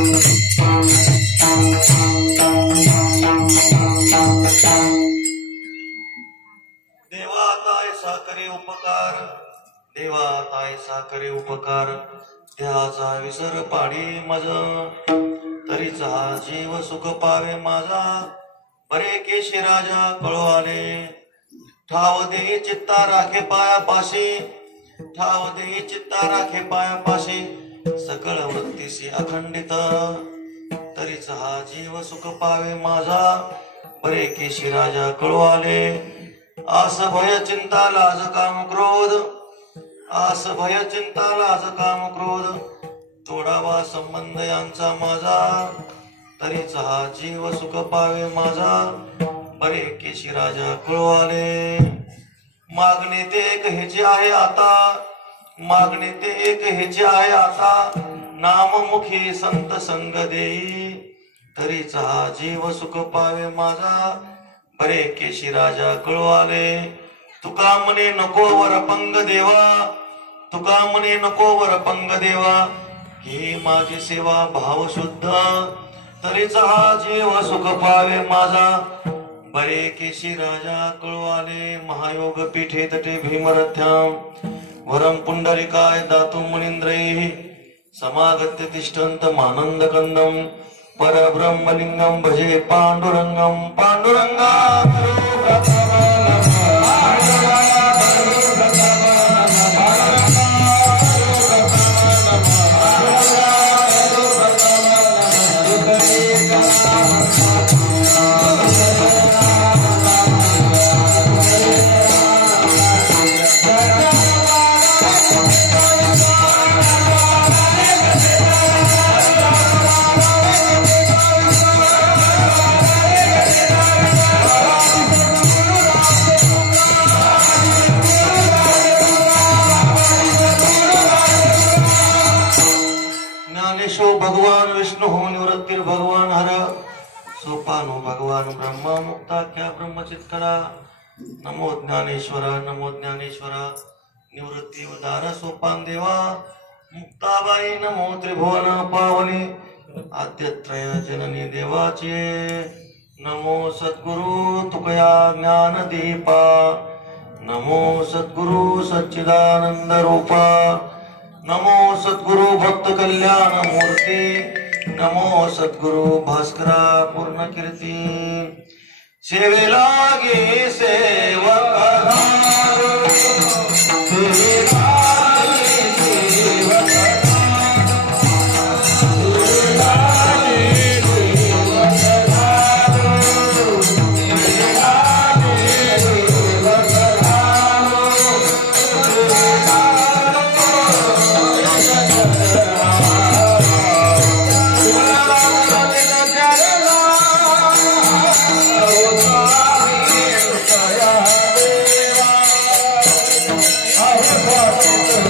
देवा तायसा करे उपकार, देवा तायसा करे उपकार, देहाचा विसर पाडी मज, तरीच हा जीव सुख पावे माझा, बरे केशी राजा कळो आले, ठाव देई चित्ता राखे पायापाशी, ठाव देई चित्ता राखे पायापाशी, सकळ वृत्तीसी अखंडित, तरीच हा जीव सुख पावे माझा, बरे केशी राजा कळो आले, आस भय चिंता लाज काम क्रोध, आस भय चिंता लाज काम क्रोध, तोडावा संबंध यांचा माझा, तरीच हा जीव सुख पावे माझा, बरे केशी राजा कळो आले, मागणे ते एक हेचे आहे आता, मागणे ते एक हेचे आहे आता, नाममुखी संत संग देई, तरीच हा जीव सुख पावे माझा, बरे केशी राजा कळो आले, तुका म्हणे नको वरपंग देवा, तुका म्हणे नको वरपंग देवा, ही माझी सेवा भाव शुद्ध, तरीच हा जीव सुख पावे माझा, बरे केशी राजा कळो आले, महायोग पीठे तटे भीमरथ्याम, वरम पुंडलिकाय दातु मुनींद्रैः, समागत्य तिष्ठन्त मानंद कंदम, परब्रह्मलिंगम भजे पांडुरंगम, पांडुरंगा भगवान विष्णु निवृत्तिर भगवान हर, सोपानो भगवान ब्रह्मा मुक्ताख्या ब्रह्मचित्करा, नमो ज्ञानेश्वरा नमो ज्ञानेश्वरा, निवृत्ती उदार सोपान देवा, मुक्ताबाई नमो त्रिभुवन पावनी, आद्यत्रय जननी देवाचे, नमो सद्गुरु तुकया ज्ञान दीपा, नमो सद्गुरु सच्चिदानंद रूपा, नमो सद्गुरु भक्त कल्याण मूर्ती, नमो सद्गुरु भास्करा पूर्ण कीर्ती, सेवेला गे सेवक Oh,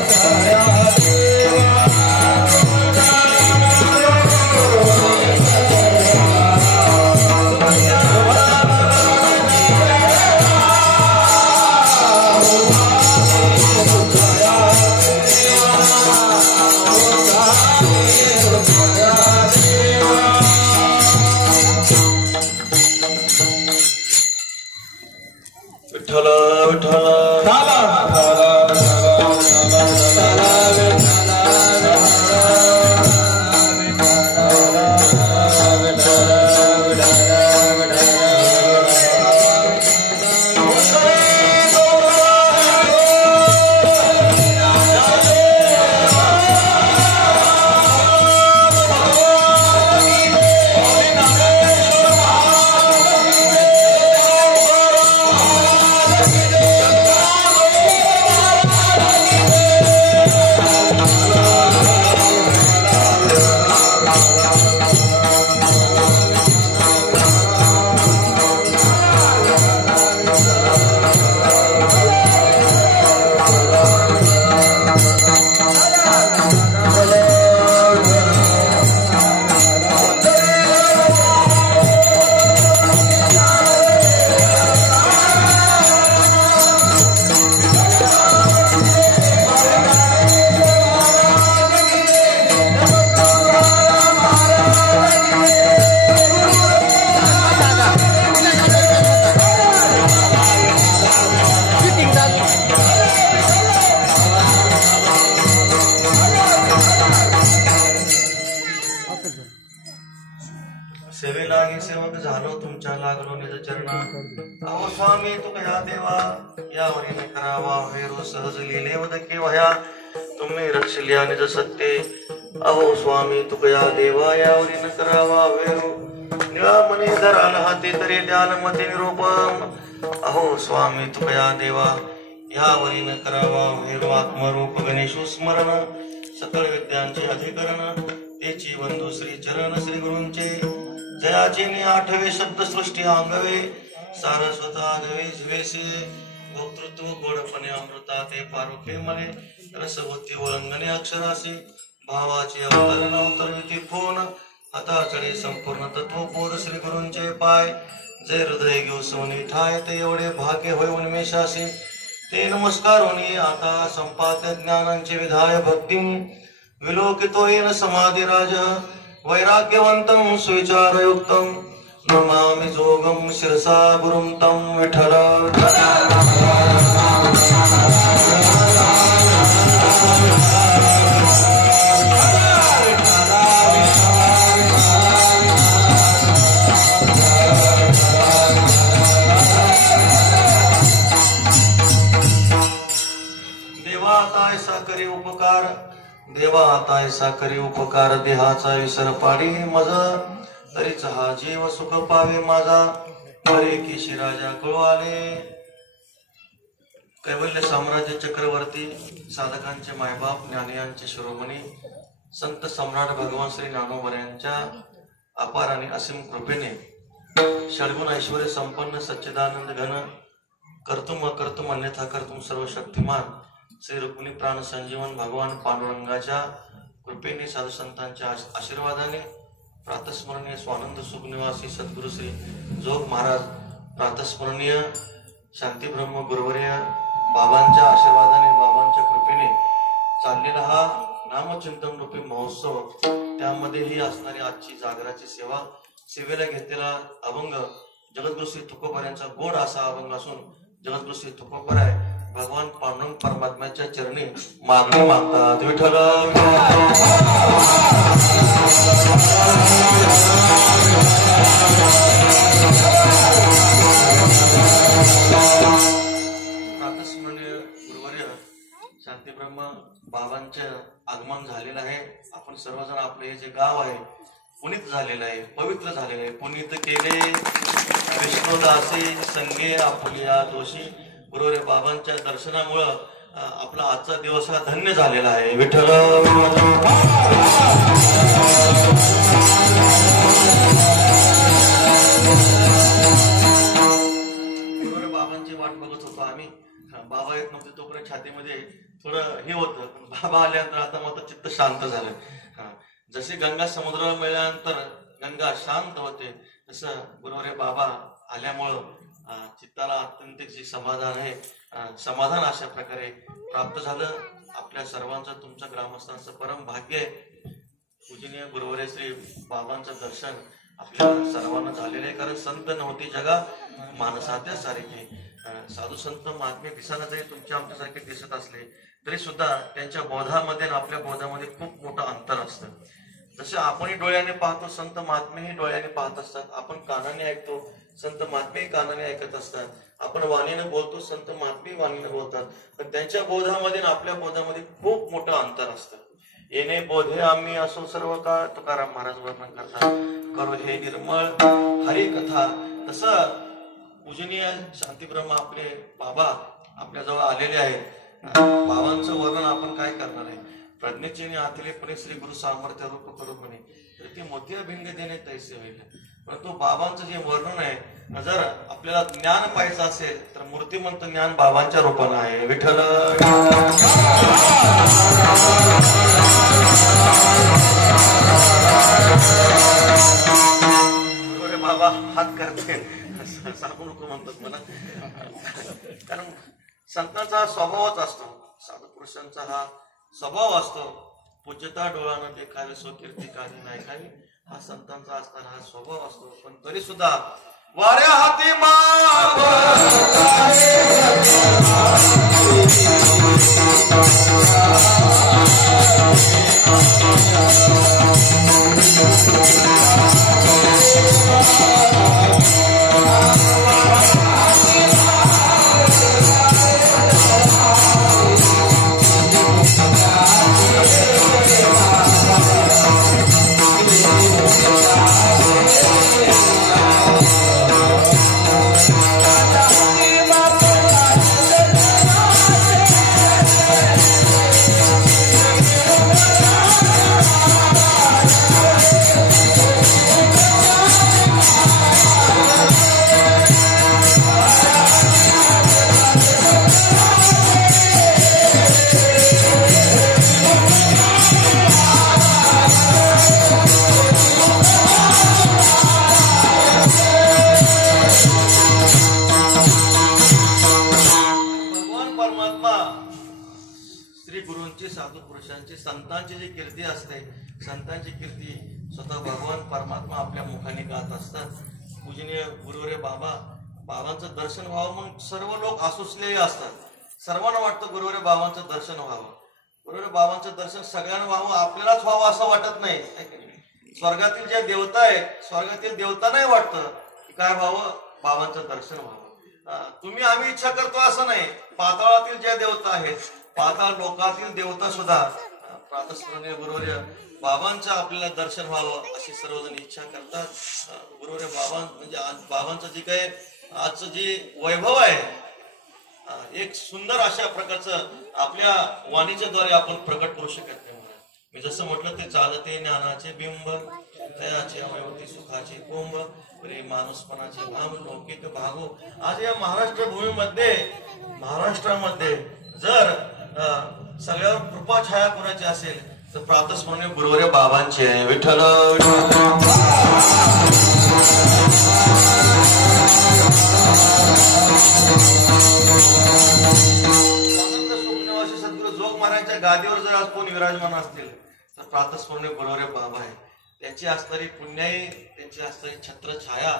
सेवेलागी सेवक झालो तुमच्या लागलो निज चरणा. अहो स्वामी तुकया देवा यावरीने करावा वेरो सहज लिहिले वदके वह्या तुम्ही रक्षल्या निज सत्ते. अहो स्वामी तुकया देवा यावरीने करावा वेरो निळामणे धराल हाती तरी द्याल मते निरूपम. अहो स्वामी तुकया देवा यावरीन करावा वेरो आत्मरूप गणेशो स्मरण. सकळ विद्यांचे अधिकरण तेची बंधू श्री चरण श्री गुरूंचे. जयाचे ने आठवे शब्द सृष्टी अंगवे सारस्वत आगवे झवेसे. वक्तृत्व गोडपणे अमृता ते पारुखे मले रसवती ओळंगणे अक्षरासी. भावाचे अवतरण अवतरविती फोन हाताचडे संपूर्ण तत्व पोर श्री गुरूंचे पाय. जे हृदय घेऊ सोनी ठाय ते एवढे भाग्य होय उन्मेषासी. ते नमस्कार होणी आता संपाद्य ज्ञानांचे विधाय भक्ती. विलोकितो येन समाधी राज वैराग्यवंतं सुविचारयुक्तं. नमामि जोगं शिरसा गुरुं तं विठ्ठल. देवा आता ऐसा करी उपकार. देहाचा विसर पाडी मज तरीच हा जीव सुख पावे माझा. बरे की राजा कळू आले. कैवल्य साम्राज्य चक्रवर्ती साधकांचे मायबाप ज्ञानियांचे शिरोमणी संत सम्राट भगवान श्री ज्ञानोबा यांच्या अपार आणि असीम कृपेने षडगुण ऐश्वर्य संपन्न सच्चिदानंद घन कर्तुम अकर्तुम अन्यथा कर्तुम सर्व शक्तिमान श्री रुक्मिणी प्राण संजीवन भगवान पांडुरंगाच्या कृपेने साधू संतांच्या आशीर्वादाने प्रातस्मरणीय स्वानंद सुख निवासी सद्गुरु श्री जोग महाराज प्रातस्मरणीय शांती ब्रह्म गुरुवर्य बाबांच्या आशीर्वादाने बाबांच्या कृपेने चाललेला हा नामचिंतन रूपी महोत्सव. त्यामध्येही असणारी आजची जागराची सेवा. सेवेला घेतलेला अभंग जगद्गुरु श्री तुकोबार यांचा गोड असा अभंग असून जगद्गुरु श्री तुकोबार भगवान पांडुरंग परमात्म्याच्या चरणी मागणी मागतात. विठ्ठल प्रातस्मरणीय गुरुवर्य शांतीब्रह्म बाबांचे आगमन झालेलं आहे. आपण सर्वजण आपले हे जे गाव आहे पुनीत झालेलं आहे, पवित्र झालेलं आहे. पुनीत केले विष्णुदासी संगे आपुलिया दोषी. गुरुवर्य बाबांच्या दर्शनामुळं आपला आजचा दिवस हा धन्य झालेला आहे. विठ्ठल गुरुवर्य बाबांची वाट बघत होतो आम्ही. बाबा येत नव्हते तोपर्यंत छातीमध्ये थोडं हे होतं. बाबा आल्यानंतर आता मात्र चित्त शांत झालं. जसे गंगा समुद्राला मिळाल्यानंतर गंगा शांत होते तसं गुरुवर्य बाबा आल्यामुळं चित्ताला अत्यंत जे समाधान आहे समाधान अशा प्रकारे प्राप्त झालं. आपल्या सर्वांचं तुमच्या ग्रामस्थांचं परम भाग्य आहे. पूजनीय गुरुवर्य श्री बाबांचं दर्शन आपल्या सर्वांना झालेलं आहे. कारण संत नव्हते जगा माणसात्या सारखे. साधू संत महात्मे दिसायला जरी तुमच्या आमच्यासारखे दिसत असले तरी सुद्धा त्यांच्या बोधामध्ये आणि आपल्या बोधामध्ये खूप मोठं अंतर असतं. जसे आपणही डोळ्याने पाहतो संत महात्मेही डोळ्याने पाहत असतात. आपण कानाने ऐकतो संत महात्मेही कानाने ऐकत असतात. आपण वाणीने बोलतो संत महात्मे वाणीने बोलतात. पण त्यांच्या बोधामध्ये आणि आपल्या बोधामध्ये खूप मोठं अंतर असतं. येणे बोधे आम्ही असो सर्व काळ तुकाराम महाराज वर्णन करतात. करो हे निर्मळ हरी कथा. तसं पूजनीय शांतीब्रह्म आपले बाबा आपल्या जवळ आलेले आहेत. बाबांचं वर्णन आपण काय करणार आहे. प्रज्ञेचे आतलेपणे श्री गुरु सामर्थ्य रूप करूपणे तर ती मोठ्या भिंग देणे तैसे होईल. परंतु बाबांचं जे वर्णन आहे जर आपल्याला ज्ञान पाहायचं असेल तर मूर्तिमंत ज्ञान बाबांच्या रूपानं आहे. विठ्ठल बाबा हात करते सांगू नको म्हणतात मला. कारण संतांचा हा स्वभावच असतो. साधू पुरुषांचा हा स्वभाव असतो. पूज्यता डोळ्यानं देखावे स्वकीर्ती काही नाही खावी. हा संतांचा असताना हा स्वभाव असतो. पण तरी सुद्धा वाऱ्या हाती महापुरुषांची संतांची जी कीर्ती असते, संतांची कीर्ती स्वतः भगवान परमात्मा आपल्या मुखाने गात असतात. पूजनीय गुरुवरे बाबांचं दर्शन व्हावं म्हणून सर्व लोक आसुसलेले असतात. सर्वांना वाटतं गुरुवरे बाबांचं दर्शन व्हावं. गुरुवरे बाबांचं दर्शन सगळ्यांना व्हावं, आपल्यालाच व्हावं असं वाटत नाही. स्वर्गातील ज्या देवता आहेत, स्वर्गातील देवता नाही वाटतं की काय व्हावं, बाबांचं दर्शन व्हावं. तुम्ही आम्ही इच्छा करतो असं नाही. पाताळातील ज्या देवता आहेत, पाताळ लोकातील देवता सुद्धा प्रातस्मरणीय गुरुवर्य बाबांचं आपल्याला दर्शन व्हावं अशी सर्वजण इच्छा करतात. गुरुवर्य म्हणजे आज बाबांचं जे काही आजचं जे वैभव आहे, एक सुंदर अशा प्रकारचं आपल्या वाणीच्या द्वारे आपण प्रकट करू शकत नाही. मी जसं म्हटलं ते चालते ज्ञानाचे बिंब, दयाचे अवयवती सुखाचे कोंब, माणूसपणाचे भाव लौकिक भागो. आज या महाराष्ट्रामध्ये जर सगळ्यावर कृपा छाया कोणाची असेल तर प्रातस्मरणीय गुरुवर्य बाबांचे आहे. विठ्ठल सद्गुरू जोग महाराजांच्या गादीवर जर आज कोणी विराजमान असतील तर प्रातस्मरणीय गुरुवर्य बाबा आहे. त्यांची असणारी पुण्याई, त्यांची असणारी छत्र छाया,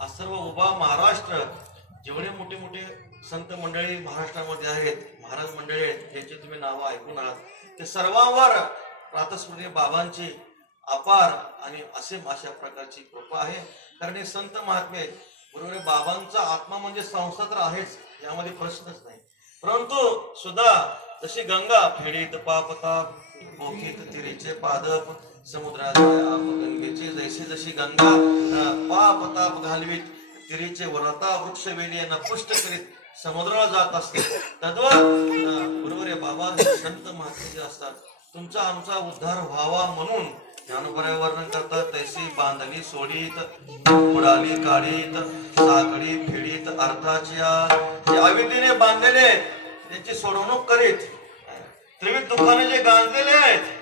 हा सर्व उभा महाराष्ट्र, जेवढे मोठे मोठे संत मंडळी महाराष्ट्रामध्ये आहेत, महाराज मंडळी आहेत, ज्यांची तुम्ही नावं ऐकून आहात, ते सर्वांवर प्रातस्मरणीय बाबांची अपार आणि असीम अशा प्रकारची कृपा आहे. कारण हे संत महात्मे गुरुवर्य बाबांचा आत्मा म्हणजे संस्था तर आहेच, यामध्ये प्रश्नच नाही. परंतु सुद्धा जशी गंगा फेडीत पापताप, मोखीत तिरीचे पादप, समुद्रात गंगेचे जैसे जशी गंगा पापताप घालवीत, तिरीचे व्रता वृक्ष वेली यांना पुष्ट करीत समुद्राला जात असते. तद्वत गुरुवर्य बाबा संत महात्मे जे असतात, तुमचा आमचा उद्धार व्हावा म्हणून ज्ञानोबराय वर्णन करतात. तैसी बांधली सोडीत, उडाली काढीत, साखळी फेडीत अर्थाच्या, अविद्येने बांधलेले त्यांची सोडवणूक करीत, त्रिविध दुःखाने जे गांजलेले आहेत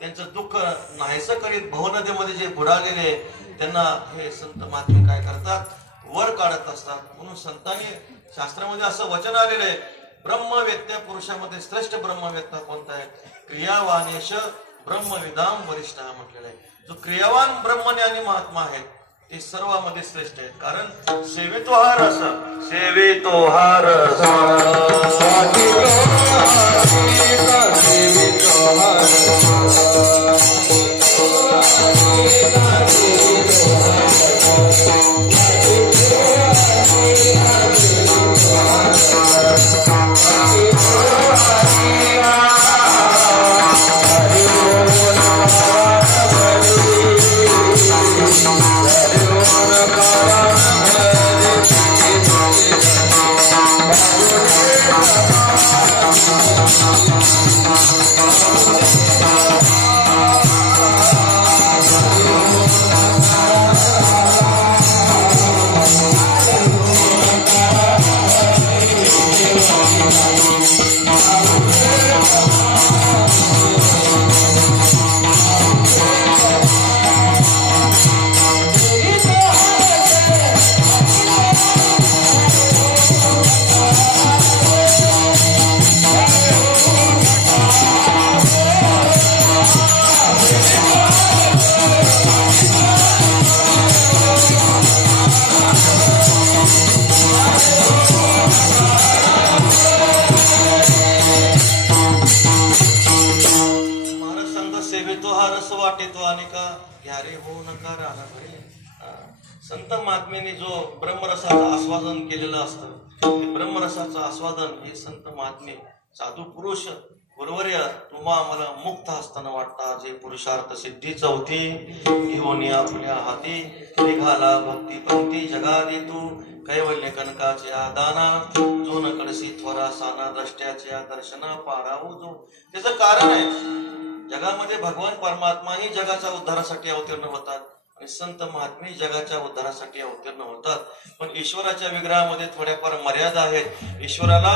त्यांचं दुःख नाहीसं करीत, भवनदीमध्ये जे बुडालेले त्यांना हे संत महात्मे काय करतात, वर काढत असतात. म्हणून संतांनी शास्त्रामध्ये असं वचन आलेलं आहे, ब्रह्मवेत्या पुरुषामध्ये श्रेष्ठ ब्रह्मवेत्ता कोणता आहे, क्रियावानेश ब्रह्मविदाम वरिष्ठ म्हटलेलं आहे. जो क्रियावान ब्रह्मज्ञानी महात्मा आहेत ते सर्वांमध्ये श्रेष्ठ आहेत. कारण सेवितो हा रस, सेवितो हा रस, संत महात्म्याने जो ब्रह्मरसाचं आस्वादन केलेलं असतं, ते ब्रह्मरसाचं आस्वादन हे संत महात्मे साधू पुरुष गुरुवर्य तुम्हा आम्हाला मुक्त असताना वाटता, जे पुरुषार्थ सिद्धी चौथी घेऊन आपल्या हाती, निघाला भक्ती पंक्ती जगादी तू, कैवल्य कनकाचे दाना, जो न कडसी थोरा साना, द्रष्ट्याच्या दर्शना पारावू जो. त्याचं कारण आहे, जगामध्ये भगवान परमात्मा ही जगाच्या उद्धारासाठी अवतीर्ण होतात आणि संत महात्मे जगाच्या उद्धारासाठी अवतीर्ण होतात. पण ईश्वराच्या विग्रहामध्ये थोड्याफार मर्यादा आहेत. ईश्वराला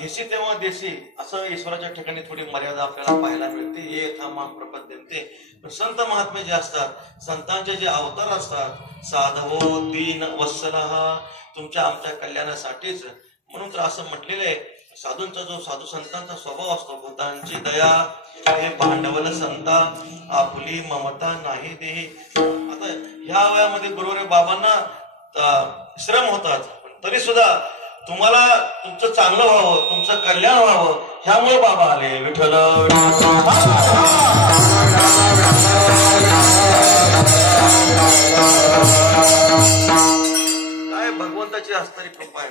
घेसी तेव्हा देसी असं ईश्वराच्या ठिकाणी थोडी मर्यादा आपल्याला पाहायला मिळते. ये यथामाम प्रपद्यन्ते. पण संत महात्मे जे असतात, संतांचे जे अवतार असतात, साधवो दीन वत्सलः, तुमच्या आमच्या कल्याणासाठीच. म्हणून तर असं म्हटलेलं आहे साधूंचा जो साधू संतांचा स्वभाव असतो, भूतांची दया हे भांडवल संता, आपुली ममता नाही देही. आता ह्या वयामध्ये गुरुवारी बाबांना श्रम होतात, पण तरी सुद्धा तुम्हाला तुमचं चांगलं व्हावं, तुमचं कल्याण व्हावं ह्यामुळे बाबा आले. विठ्ठल काय भगवंताची असणारी कृपा आहे.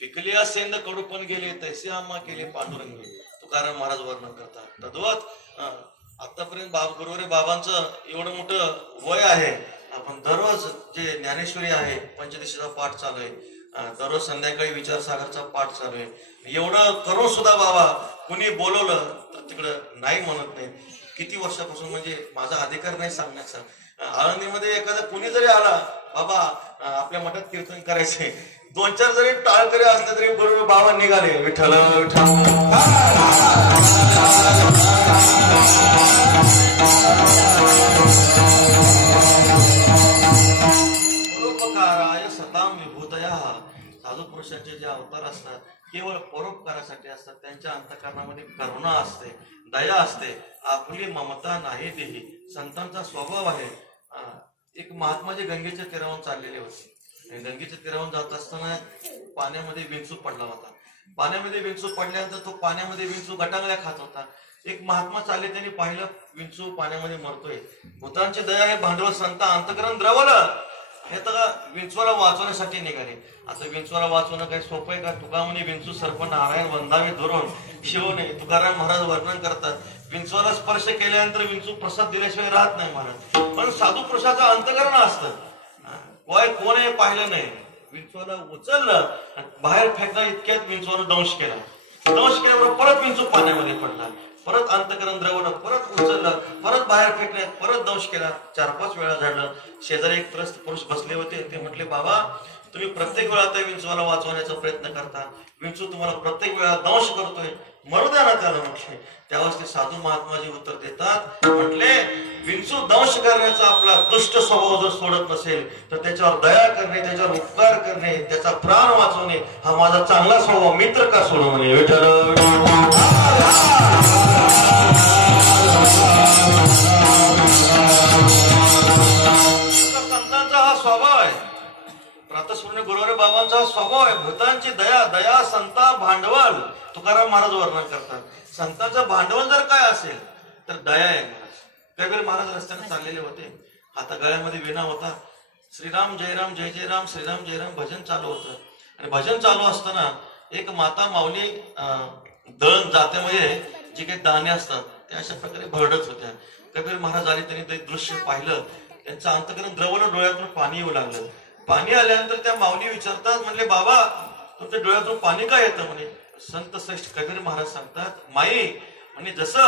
पिकली सेंद कडू पण गेले, तैसे आम्हा केले पांडुरंगी, तुकाराम महाराज वर्णन करतात. तद्वत आतापर्यंत गुरुवारी बाबांचं एवढं मोठं वय आहे, आपण दररोज जे ज्ञानेश्वरी आहे पंचदशीचा पाठ चालू आहे, दररोज संध्याकाळी विचारसागरचा पाठ चालू आहे. एवढं करून सुद्धा बाबा कुणी बोलवलं तर तिकडं नाही म्हणत नाही. किती वर्षापासून, म्हणजे माझा अधिकार नाही सांगण्याचा. आळंदीमध्ये एखादा कुणी जरी आला, बाबा आपल्या मठात कीर्तन करायचे, 2-4 जरी टाळकरी असले तरी बरोबर बाबा निघाले. विठ्ठल परोपकाराय सताम विभूतया. साधू पुरुषांचे जे अवतार असतात केवळ परोपकारासाठी असतात. त्यांच्या अंतःकरणामध्ये करुणा असते, दया असते, आपुली ममता नाही देही. संतांचा स्वभाव आहे. एक महात्मा जे गंगेच्या तीरावरून चाललेले होते. गंगेच्या तीरावरून जात असताना पाण्यामध्ये विंचू पडला होता. पाण्यामध्ये विंचू पडल्यानंतर तो पाण्यामध्ये विंचू गटांगळ्या खात होता. एक महात्मा चालले, त्यांनी पाहिलं विंचू पाण्यामध्ये मरतोय. भूतांची दया हे भांडवल संत अंतकरण द्रवलं. हे तर विंचवाला वाचवण्यासाठी निघाले. आता विंचवाला वाचवणं काही सोपं आहे का? तुका म्हणे विंचू सर्प नारायण वंदावे धरून शिवणे. तुकाराम महाराज वर्णन करतात, विंचवाला स्पर्श केल्यानंतर विंचू प्रसाद दिल्याशिवाय राहत नाही महाराज. पण साधू पुरुषाचं अंतकरण असतं. कोण हे पाहिलं नाही, विंचवाला उचललं बाहेर फेकला, इतक्यात विंचवानं दंश केला. दंश केल्यावर परत विंचू पाण्यामध्ये पडला. परत अंतकरण द्रवलं, परत उचललं, परत बाहेर फेकले, परत दंश केला. 4-5 वेळा झाडलं. शेजारी एक त्रस्त पुरुष बसले होते. ते म्हटले, बाबा तुम्ही प्रत्येक वेळा त्या विंचवाला वाचवण्याचा प्रयत्न करता, विंचू तुम्हाला प्रत्येक वेळा दंश करतोय, मरू द्या ना त्याला म्हटले. त्यावेळेस ते साधू महात्माजी उत्तर देतात, म्हटले विंचू दंश करण्याचा आपला दुष्ट स्वभाव जर सोडत नसेल तर त्याच्यावर दया करणे, त्याच्यावर उपकार करणे, त्याचा प्राण वाचवणे हा माझा चांगला स्वभाव. मित्र का सोडू म्हणे. विठ्ठल संतांचा हा स्वभाव आहे. प्रातस्मरणीय गुरुवारी बाबांचा हा स्वभाव आहे. भूतांची दया, दया संता भांडवल. तुकाराम महाराज वर्णन करतात, संतांचं भांडवल जर काय असेल तर दया आहे महाराज. कबीर महाराज रस्त्याने चाललेले होते, हाता गळ्यामध्ये विणा होता. श्रीराम जय राम जय जय राम, श्रीराम जय राम भजन चालू होतं. आणि भजन चालू असताना एक माता माऊली दळण जात्यामध्ये जे काही दाणे असतात ते अशा प्रकारे भरडत होत्या. कबीर महाराज आले, त्यांनी ते दृश्य पाहिलं. त्यांचं अंतकरण द्रवलं, डोळ्यातून पाणी येऊ लागलं. पाणी आल्यानंतर त्या माऊली विचारतात, म्हणले बाबा तुमच्या डोळ्यातून पाणी काय येतं म्हणे. संत श्रेष्ठ कबीर महाराज सांगतात, माई म्हणजे जसं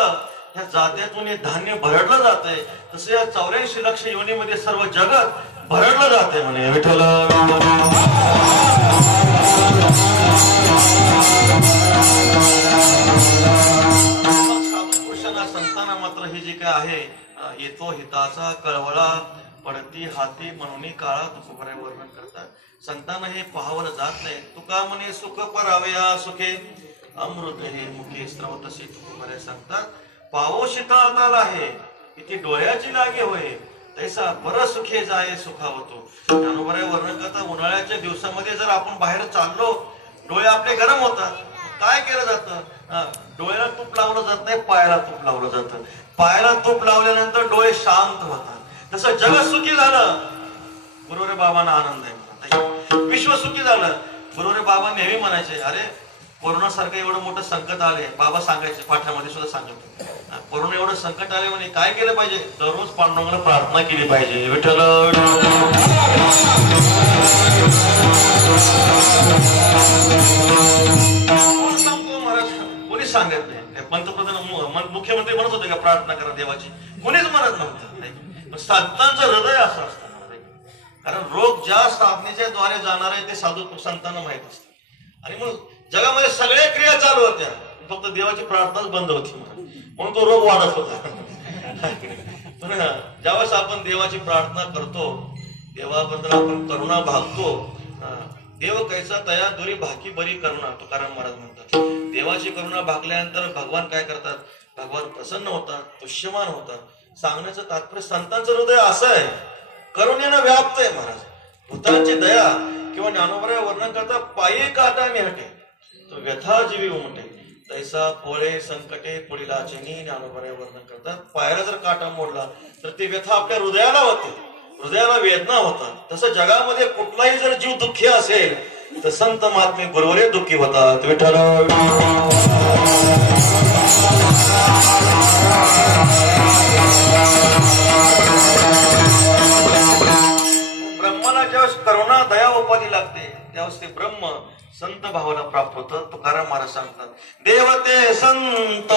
या जात्यातून हे धान्य भरडलं जातंय तसं या 84 लक्ष योनीमध्ये सर्व जगत भरडलं जाते म्हणे. विठ्ठल साधू पुरुषांना संतांना मात्र हे जे काय आहे, येतो हिताचा कळवळा पडती हाती म्हणून काळा. तुकोबराय वर्णन करतात, संतांना हे पाहावलं जात नाही. तुका म्हणे सुख परावया सुखे अमृत हे मुखे स्त्रवतसे. तुकोबराय सांगतात, पावो शीतळताल आहे किती डोळ्याची लागे होय, तैसा पर सुखे जाये सुखावतो. ज्ञानोबराय वर्णन करतात, उन्हाळ्याच्या दिवसामध्ये जर आपण बाहेर चाललो, डोळे आपले गरम होतात, काय केलं जातं? डोळ्याला तूप लावलं जात नाही, पायाला तूप लावलं जातं. पायाला तूप लावल्यानंतर डोळे शांत होतात. जसं जगत सुखी झालं, गुरुवारी बाबांना आनंद आहे. विश्व सुखी झालं, गुरुवारी बाबा नेहमी म्हणायचे, अरे कोरोना सारखं एवढं मोठं संकट आले, बाबा सांगायचे पाठामध्ये सुद्धा सांगतो, कोरोना एवढं संकट आले म्हणे काय केलं पाहिजे? दररोज पांडुरंगाला प्रार्थना केली पाहिजे. विठ्ठल कोण सांगतो महाराज? कोणीच सांगत नाही. पंतप्रधान मुख्यमंत्री म्हणत होते का प्रार्थना करा देवाची? कोणीच म्हणत नव्हतं. संतांचं हृदय असं असतं, कारण रोग ज्या साधनेच्या द्वारे जाणार आहे ते साधू संतांना माहित असतं. आणि मग जगामध्ये सगळ्या क्रिया चालू होत्या, फक्त देवाची प्रार्थनाच बंद होती म्हणून तो रोग वाढत होता. पण ज्यावेळेस आपण देवाची प्रार्थना करतो, देवाबद्दल आपण करुणा भागतो, देव कैसा तया दुरी भाकी बरी करुणा तुकाराम महाराज म्हणतात. देवाची करुणा भागल्यानंतर भगवान काय करतात, भगवान प्रसन्न होतात, पुष्यमान होतात. सांगण्याचं तात्पर्य संतांचं हृदय असं आहे, करुणेनं व्याप्त आहे महाराज. भूतांची दया किंवा ज्ञानोबा वर्णन करता पायी काटा मी हटे तो व्यथा जीवी उमटे तैसा कोळे संकटे पुढील आचनी. ज्ञानोबा वर्णन करतात पायाला जर काटा मोडला तर ती व्यथा आपल्या हृदयाला होते, हृदयाला वेदना होतात. तसं जगामध्ये कुठलाही जर जीव दुःखी असेल तर संत महात्मे गुरुवरे दुःखी होतात. विठ्ठल ब्रह्माला ज्यावेळेस करुणा दया उपाधी लागते त्यावेळेस ते ब्रह्म संत भावाला प्राप्त होतं. तुकाराम महाराज सांगतात देवते संत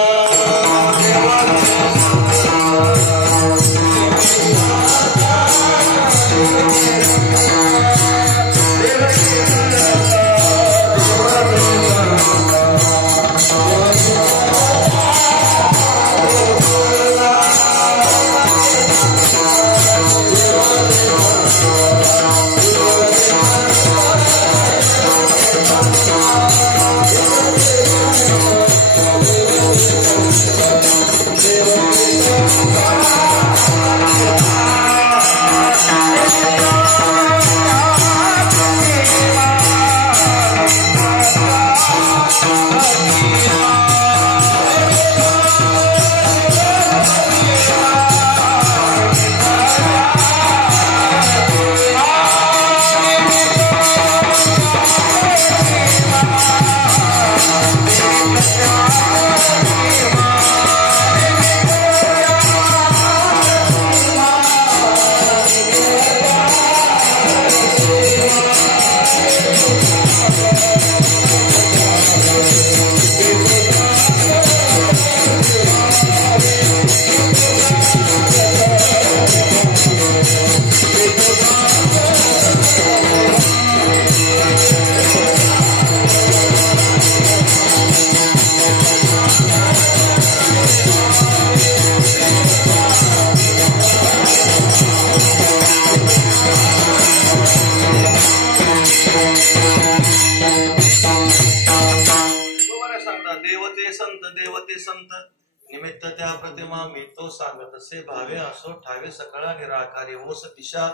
निमित्त त्या प्रतिमा मी तो सांगत असे भावे असो ठावे सकळा निराकारी ओस दिशा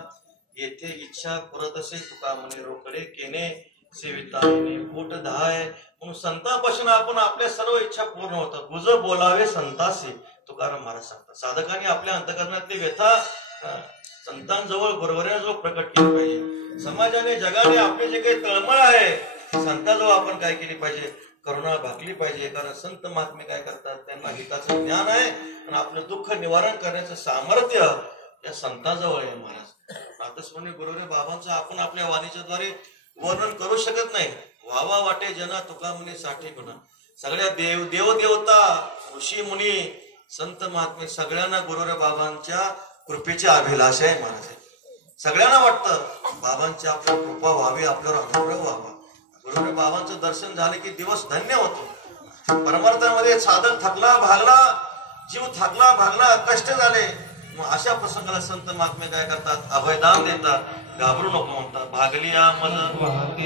येथे इच्छा पुरत असे तुका म्हणे रोकडे केने सेविता पोट धाय. म्हणून संतांपासून आपण आपल्या सर्व इच्छा पूर्ण होतात. गुज बोलावे संतासी तुकाराम महाराज सांगतात. साधकांनी आपल्या अंतःकरणातली व्यथा संतांजवळ गुरुवर्याजवळ प्रकट केली पाहिजे. समाजाने जगाने आपली जे काही तळमळ आहे संतांजवळ आपण काय केली पाहिजे, करुणा भागली पाहिजे. कारण संत महात्मे काय करतात, त्यांना हिताचं ज्ञान आहे आणि आपलं दुःख निवारण करण्याचं सामर्थ्य या संतांजवळ आहे महाराज. नाथस्मरणी गुरुवर्य बाबांचं आपण आपल्या वाणीच्या द्वारे वर्णन करू शकत नाही. वावा वाटे जना तुका मुनी साठी गुण. सगळ्या देवदेवता ऋषी मुनी संत महात्मे सगळ्यांना गुरुवर्य बाबांच्या कृपेची अभिलाषा आहे महाराज. सगळ्यांना वाटतं बाबांची आपल्यावर कृपा व्हावी, आपल्यावर अनुग्रह व्हावा. गुरुवर्य बाबांचं दर्शन झालं की दिवस धन्य होतो. परमार्थामध्ये साधक थकला भागला, जीव थकला भागला, कष्ट झाले, मग अशा प्रसंगाला संत महात्मे काय करतात, अभयदान देतात. घाबरू नको म्हणतात. भागली आमल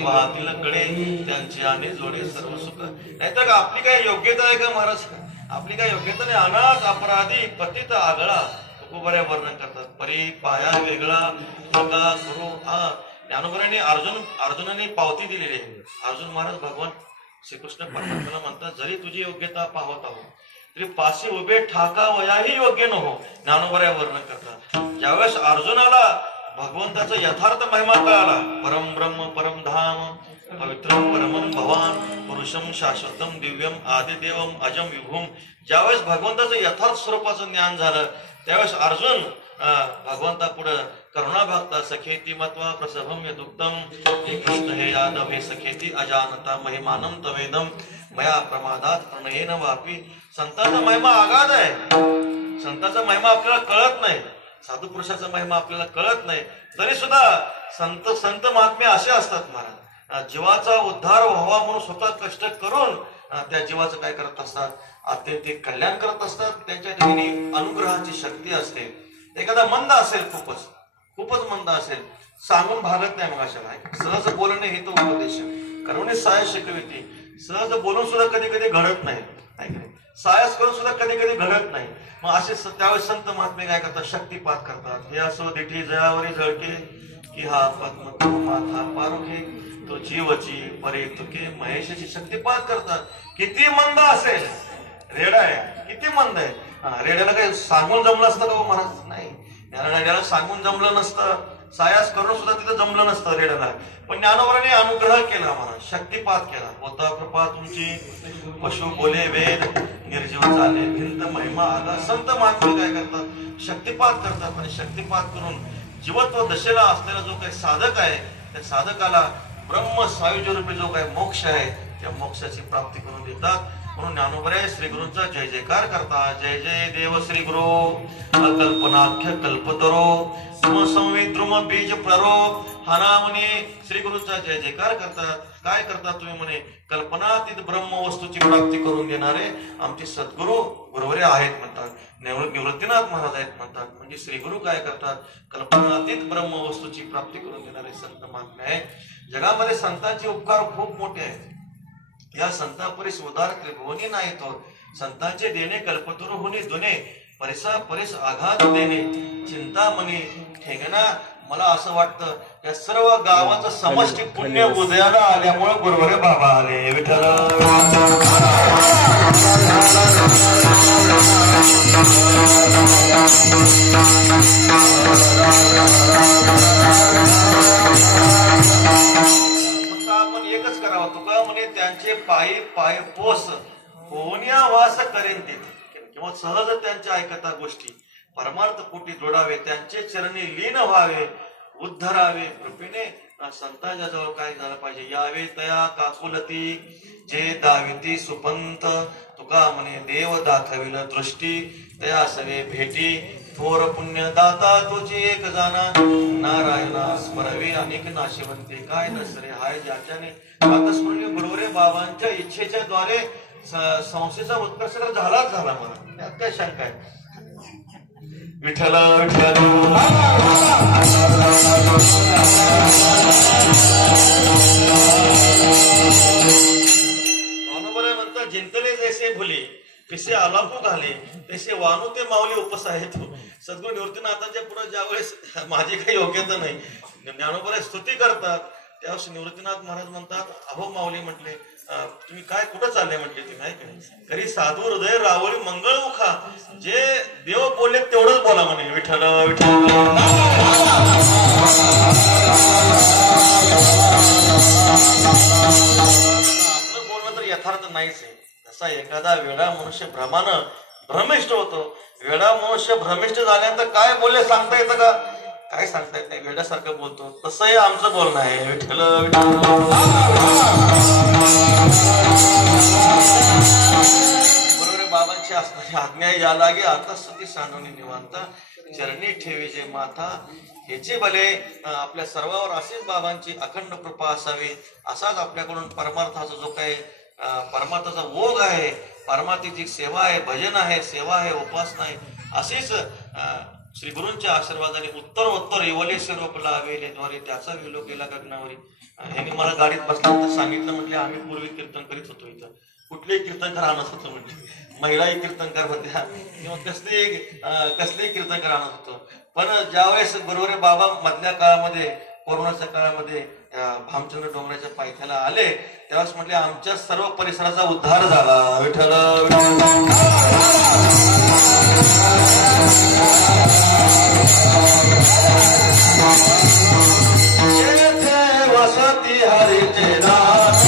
वाहतील कडे त्यांची आणि जोडे सर्व सुख. नाहीतर आपली काय योग्यता आहे का महाराज, आपली काय योग्यता नाही. अनाथ अपराधी पतित आगळा तुकोबऱ्या वर्णन करतात. परी पाया वेगळा नका गुरु. ज्ञानोबरांनी अर्जुनाने पावती दिलेली आहे. अर्जुन महाराज भगवान श्रीकृष्ण परमात्म्याला म्हणतात, जरी तुझी योग्यता पाहत आहोत तरी पाशी उभे ठाका वयाही योग्य नको. ज्ञानोबऱ्या वर्णन करतात. ज्यावेळेस अर्जुनाला भगवंताचा यथार्थ महिमा कळाला, परम ब्रह्म परम धाम पवित्रम परमम भवान पुरुषम शाश्वतम दिव्यम आदिदेवम अजम विभूम. ज्यावेळेस भगवंताचं यथार्थ स्वरूपाचं ज्ञान झालं त्यावेळेस अर्जुन भगवंता पुढे करुणा भागता. सखेती मत्वा प्रसभम यदुक्तम हे कृष्ण हे यादव हे सखेती अजानता महिमानम तवेदम मया प्रमादात प्रणयेन वापी. संतांचा महिमा आगाध आहे. संतांचा महिमा आपल्याला कळत नाही, साधू पुरुषाचा महिमा आपल्याला कळत नाही. तरी सुद्धा संत महात्मे असे असतात महाराज, जीवाचा उद्धार व्हावा म्हणून स्वतः कष्ट करून त्या जीवाचं काय करत असतात, अत्यंतिक कल्याण करत असतात. त्यांच्या ठिकाणी अनुग्रहाची शक्ती असते. एखादा मंद असेल खूपच खूपच मंद असेल, सांगून भागत नाही. मग अशाला सहज बोलणे हे तो उपदेश. कारण सायस शिकविते. सहज बोलून सुद्धा कधी कधी घडत नाही. सायस करून सुद्धा कधी कधी घडत नाही. मग असे त्यावेळेस संत महात्मे काय करतात, शक्तिपात करतात. हे असो दिठी जयावरी झळके की हा पद्म तो माथा पारुखे तो जीवची परे तुके महेशाची शक्तिपात करतात. किती मंद असेल, रेडा आहे किती मंद आहे. रेड्याला काही सांगून जमलं असतं का महाराज? नाही, रेड्याला सांगून जमलं नसतं, सायास करून सुद्धा तिथं जमलं नसतं रेड्याला. पण ज्ञानोबराने अनुग्रह केला, मला शक्तिपात केला. होता कृपा तुमची पशु बोले वेद निर्जीव चाले भिंत महिमा आला. संत महात्मे काय करतात, शक्तिपात करतात. आणि शक्तिपात करून जीवत्व दशेला असलेला जो काही साधक आहे त्या साधकाला ब्रह्म सायुज्य रूपी जो काही मोक्ष आहे त्या मोक्षाची प्राप्ती करून देतात. म्हणून ज्ञानोबराय श्री गुरूंचा जय जयकार करतात. जय जय देव श्री गुरु अकल्पनाख्य कल्पतरो संवेद द्रुम बीज प्ररो. हाना म्हणे श्री गुरूंचा जय जयकार करतात. काय करतात तुम्ही म्हणे, कल्पनातीत ब्रह्म वस्तूची प्राप्ती करून देणारे आमचे सद्गुरू गुरुवरे आहेत म्हणतात. निवृत्तीनाथ महाराज आहेत म्हणतात. म्हणजे श्री गुरु काय करतात, कल्पनातीत ब्रह्म वस्तूची प्राप्ती करून देणारे संत महात्मे आहेत. जगामध्ये संतांचे उपकार खूप मोठे आहेत. या संतापरीस उदार त्रिभुवनी नाही तो. संतांचे देणे कल्पतरू होणे दुने परिसा परिस आघात देणे चिंतामणी ठेंगणा. मला असं वाटतं या सर्व गावाचं समष्टी पुण्य उदयाला आल्यामुळे गुरुवरे बाबा आले. विठ्ठल आपण एकच करावं. तुका म्हणे त्यांचे पायी पाय पोस कोण्या वास करेन ते. किंवा सहज त्यांच्या ऐकता गोष्टी परमार्थ पोटी जोडावे, त्यांचे चरणी लीन व्हावे, उद्धरावे कृपेने. संतांच्या जवळ काय झालं पाहिजे, यावे तया काकुलती जे दाविती सुपंत. तुका म्हणे देव दाखविल दृष्टी तया सवे भेटी. थोर पुण्य दाता तुझी एक जाना नारायणा स्मरवे अनेक नाशिवंते. काय नसरे हाय ज्याच्याने स्मरणीय गुरुवरे बाबांच्या इच्छेच्या द्वारे संस्थेचा उत्कर्ष झालाच झाला. मला त्यात काय शंका आहे. विठ्ठल विठ्ठल म्हणतात, जिंकले जैसे भुले पिसे आलापू घाले तसे वानू ते माऊली उपस आहे तो. सद्गुरू निवृत्तीनाथांच्या पुढे ज्यावेळेस माझी काही योग्यता नाही, ज्ञानोबराय स्तुती करतात त्यावेळेस निवृत्तीनाथ महाराज म्हणतात, अहो माऊली म्हटले तुम्ही काय कुठं चालले म्हटले तुम्ही आहे की नाही. खरी साधू हृदय रावळी मंगळ मुखा. जे देव बोलले तेवढंच बोला म्हणे. विठ्ठल विठ्ठल आपलं बोलणं तर यथार्थ नाहीच आहे. जसा एखादा वेडा मनुष्य भ्रमानं भ्रमिष्ट होतो. वेडा मनुष्य भ्रमिष्ट झाल्यानंतर काय बोलले सांगता येतं का? काय सांगता येत नाही, वेड्यासारखं बोलतो. तसंही आमचं बोलणं आहे. विठ्ठल बरोबर बाबांची असणारी आज्ञा या लागे आता स्तुती सांडवणी निवांता चरणी ठेवी जे माथा. ह्याचे भले आपल्या सर्वांवर असेच बाबांची अखंड कृपा असावी. असाच आपल्याकडून परमार्थाचा जो काही परमार्थाचा ओघ आहे, परमार्थाची सेवा आहे, भजन आहे, सेवा आहे, उपासना आहे, अशीच श्री गुरूंच्या आशीर्वादाने उत्तर येवलेश्वर रोपला वेलेद्वारे त्याचा विलो केला गगनावरी. यांनी मला गाडीत बसल्यानंतर सांगितलं, म्हटले आम्ही पूर्वी कीर्तन करीत होतो. इथं कुठलेही कीर्तनकार आणत होतो, म्हणजे महिलाही कीर्तनकार होत्या किंवा कसलेही कीर्तनकार आणत होतो. पण ज्यावेळेस गुरुवारी बाबा मधल्या काळामध्ये कोरोनाच्या काळामध्ये भामचंद्र डोंगराच्या पायथ्याला आले त्यावेळेस म्हटले आमच्या सर्व परिसराचा उद्धार झाला. विठ्ठल वसती हरिचे नाथ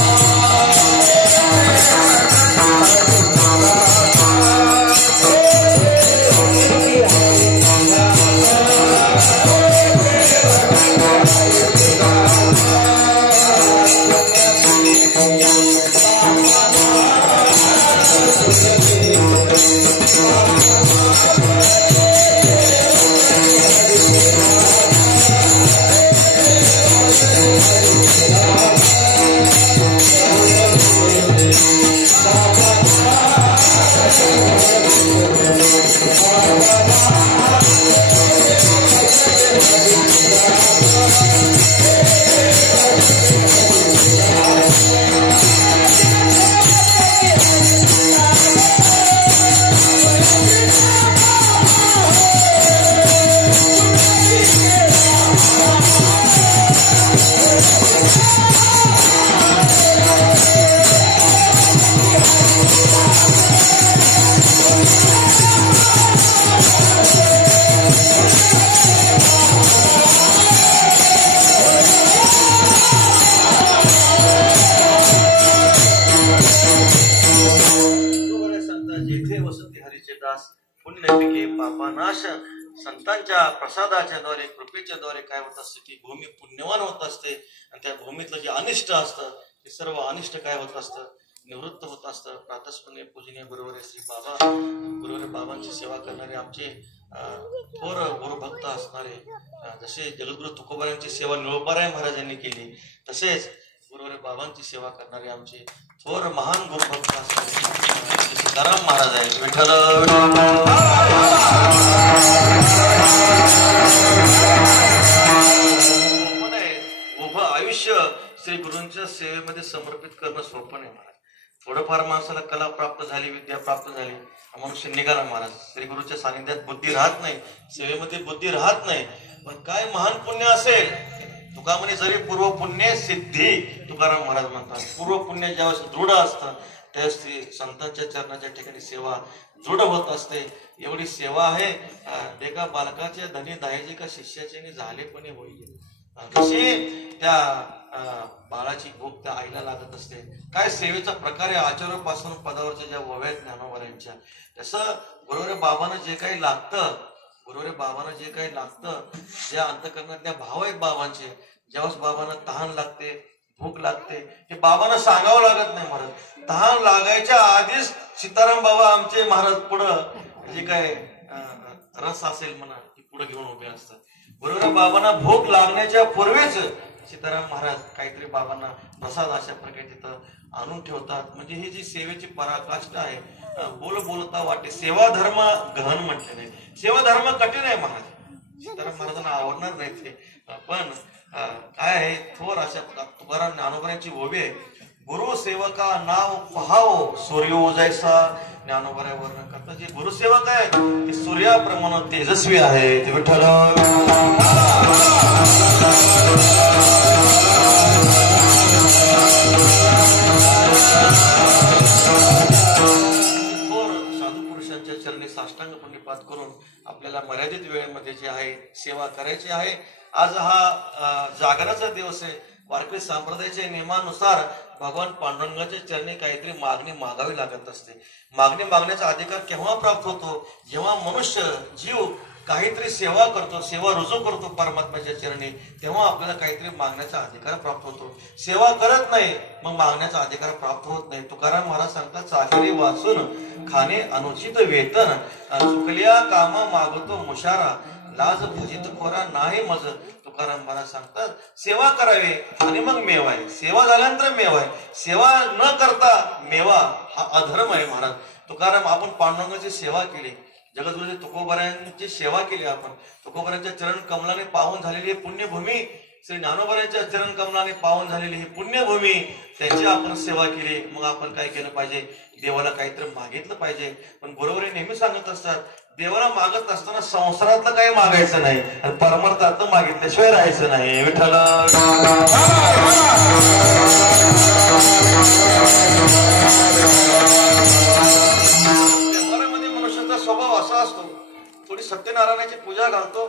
पापानाश संतांच्या प्रसादाच्या द्वारे कृपेच्या द्वारे काय होत असते की भूमी पुण्यवान होत असते आणि त्या भूमीतलं जे अनिष्ट असतं ते सर्व अनिष्ट काय होत असतं निवृत्त होत असतं. प्रातस्पणे पूजनीय गुरुवारी श्री बाबा गुरुवारी बाबांची सेवा करणारे आमचे थोर गुरुभक्त असणारे जसे जगद्गुरु तुकोबारायांची सेवा निळोबाराय महाराजांनी केली तसेच गुरुवारी बाबांची सेवा करणारे आमचे थोर महान गुरुभक्त असणारे सीताराम महाराज आहेत. विठ्ठल उभं आयुष्य श्री गुरूंच्या सेवेमध्ये समर्पित करणं सोपं नाही महाराज. थोडंफार माणसाला कला प्राप्त झाली विद्या प्राप्त झाली मनुष्य निघाला महाराज. श्री गुरुच्या सानिध्यात बुद्धी राहत नाही सेवेमध्ये बुद्धी राहत नाही. पण काय महान पुण्य असेल तुका म्हणे जरी पूर्व पुण्य सिद्धी तुकाराम महाराज म्हणतात. पूर्व पुण्य ज्यावेळेस दृढ असतं त्यावेळेस ती संतांच्या चरणाच्या ठिकाणी सेवा दृढ होत असते. एवढी सेवा आहे एका बालकाच्या धनी दहायचे का शिष्याचे झाले पण होईल जशी त्या बाळाची भूक त्या आईला लागत असते. काय सेवेचा प्रकारे आचार्यापासून पदावरच्या ज्या वव्या ज्ञानोबऱ्यांच्या तसं बरोबर बाबांना जे काही लागतं बरोबर बाबांना जे काही लागतं ज्या अंतःकरणातल्या भाव आहेत बाबांचे ज्यावेळेस बाबांना तहान लागते भूक लागते हे बाबांना सांगावं लागत नाही महाराज. तहान लागायच्या आधीच सीताराम बाबा आमचे महाराज पुढं जे काय रस असेल म्हणा ती पुढे घेऊन उभे असतात. बरोबर बाबांना भूक लागण्याच्या पूर्वीच सीताराम महाराज काहीतरी बाबांना प्रसाद अशा प्रकारे तिथं आणून ठेवतात. म्हणजे ही जी सेवेची पराकाष्ठा आहे बोलता वाटे सेवा धर्म गहन म्हटलेले. सेवा धर्म कठीण आहे महाराज. सीताराम महाराजांना आवडणार नाही ते पण काय आहे थोर अशा तुकाराम ज्ञानोबऱ्यांची ओवी आहे. गुरु सेवका नाव पहाव सूर्यो जैसा ज्ञानोबऱ्या वर्णन करतात. जे गुरुसेवक आहे ते सूर्याप्रमाणे तेजस्वी आहे. ते विठ्ठल चरणी साष्टांग पुण्यपात करून आपल्याला मर्यादित वेळेमध्ये जे आहे सेवा करायची आहे. आज हा जागराचा दिवस आहे. वारकरी संप्रदायाच्या नियमानुसार भगवान पांडुरंगाच्या चरणी काहीतरी मागणी मागावी लागत असते. मागणी मागण्याचा अधिकार केव्हा प्राप्त होतो जेव्हा मनुष्य जीव काहीतरी सेवा करतो सेवा रुजू करतो परमात्म्याच्या चरणी तेव्हा आपल्याला काहीतरी मागण्याचा अधिकार प्राप्त होतो. सेवा करत नाही मग मागण्याचा अधिकार प्राप्त होत नाही. तुकाराम महाराज सांगतात चाकरी वाचून खाणे अनुचित वेतन चुकल्या कामा मागतो मुशारा लाज भजित खोरा नाही मज. तुकाराम महाराज सांगतात सेवा करावी आणि मग मेवा आहे. सेवा झाल्यानंतर मेवा आहे. सेवा न करता मेवा हा अधर्म आहे महाराज. तुकाराम आपण पांडुरंगाची सेवा केली जगद्गुरू तुकोबारायांची सेवा केली आपण तुकोबारायांच्या चरण कमलाने पावन झालेली पुण्यभूमी श्री ज्ञानोबारायांच्या चरण कमलाने पावन झालेली ही पुण्यभूमी त्यांची आपण सेवा केली. मग आपण काय केलं पाहिजे देवाला काहीतरी मागितलं पाहिजे. पण बरोबर नेहमी सांगत असतात देवाला मागत असताना संसारातलं काही मागायचं नाही आणि परमार्थातलं मागितल्याशिवाय राहायचं नाही. विठ्ठल व्यवहारामध्ये मनुष्याचा स्वभाव असा असतो थोडी सत्यनारायणाची पूजा घालतो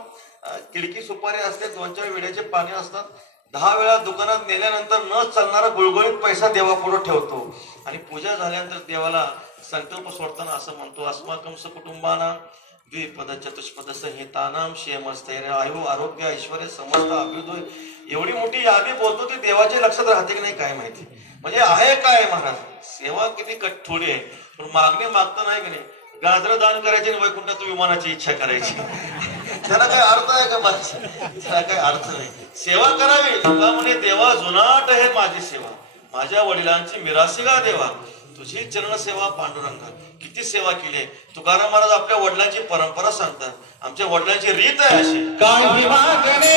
किडकी सुपारी असते 2-4 वेड्याचे पाणी असतात 10 वेळा दुकानात नेल्यानंतर न चालणारा गुळगुळीत पैसा देवापुढे ठेवतो आणि पूजा झाल्यानंतर देवाला संकल्प सोडताना असं म्हणतो अस्माकं कुटुंबाना द्विपद चतुष्पद संहितानाम क्षेमस्थैर्य आयु आरोग्य ऐश्वर्य समस्त अभ्युदय एवढी मोठी यादी बोलतो ते देवाच्या लक्षात राहते की नाही काय माहिती. म्हणजे आहे काय महाराज सेवा किती थोडी आहे पण मागणी मागता नाही की नाही. गाजर दान करायचे आणि वैकुंठात विमानाची इच्छा करायची त्याला काय अर्थ आहे का माझा त्याला काय अर्थ नाही. सेवा करावी तुका म्हणे देवा जुनाट आहे माझी सेवा माझ्या वडिलांची मिरासी गा देवा तुझी चरण सेवा पांडुरंगा किती सेवा केली आहे. तुकाराम महाराज आपल्या वडिलांची परंपरा सांगतात आमच्या वडिलांची रीत आहे अशी काही मागणे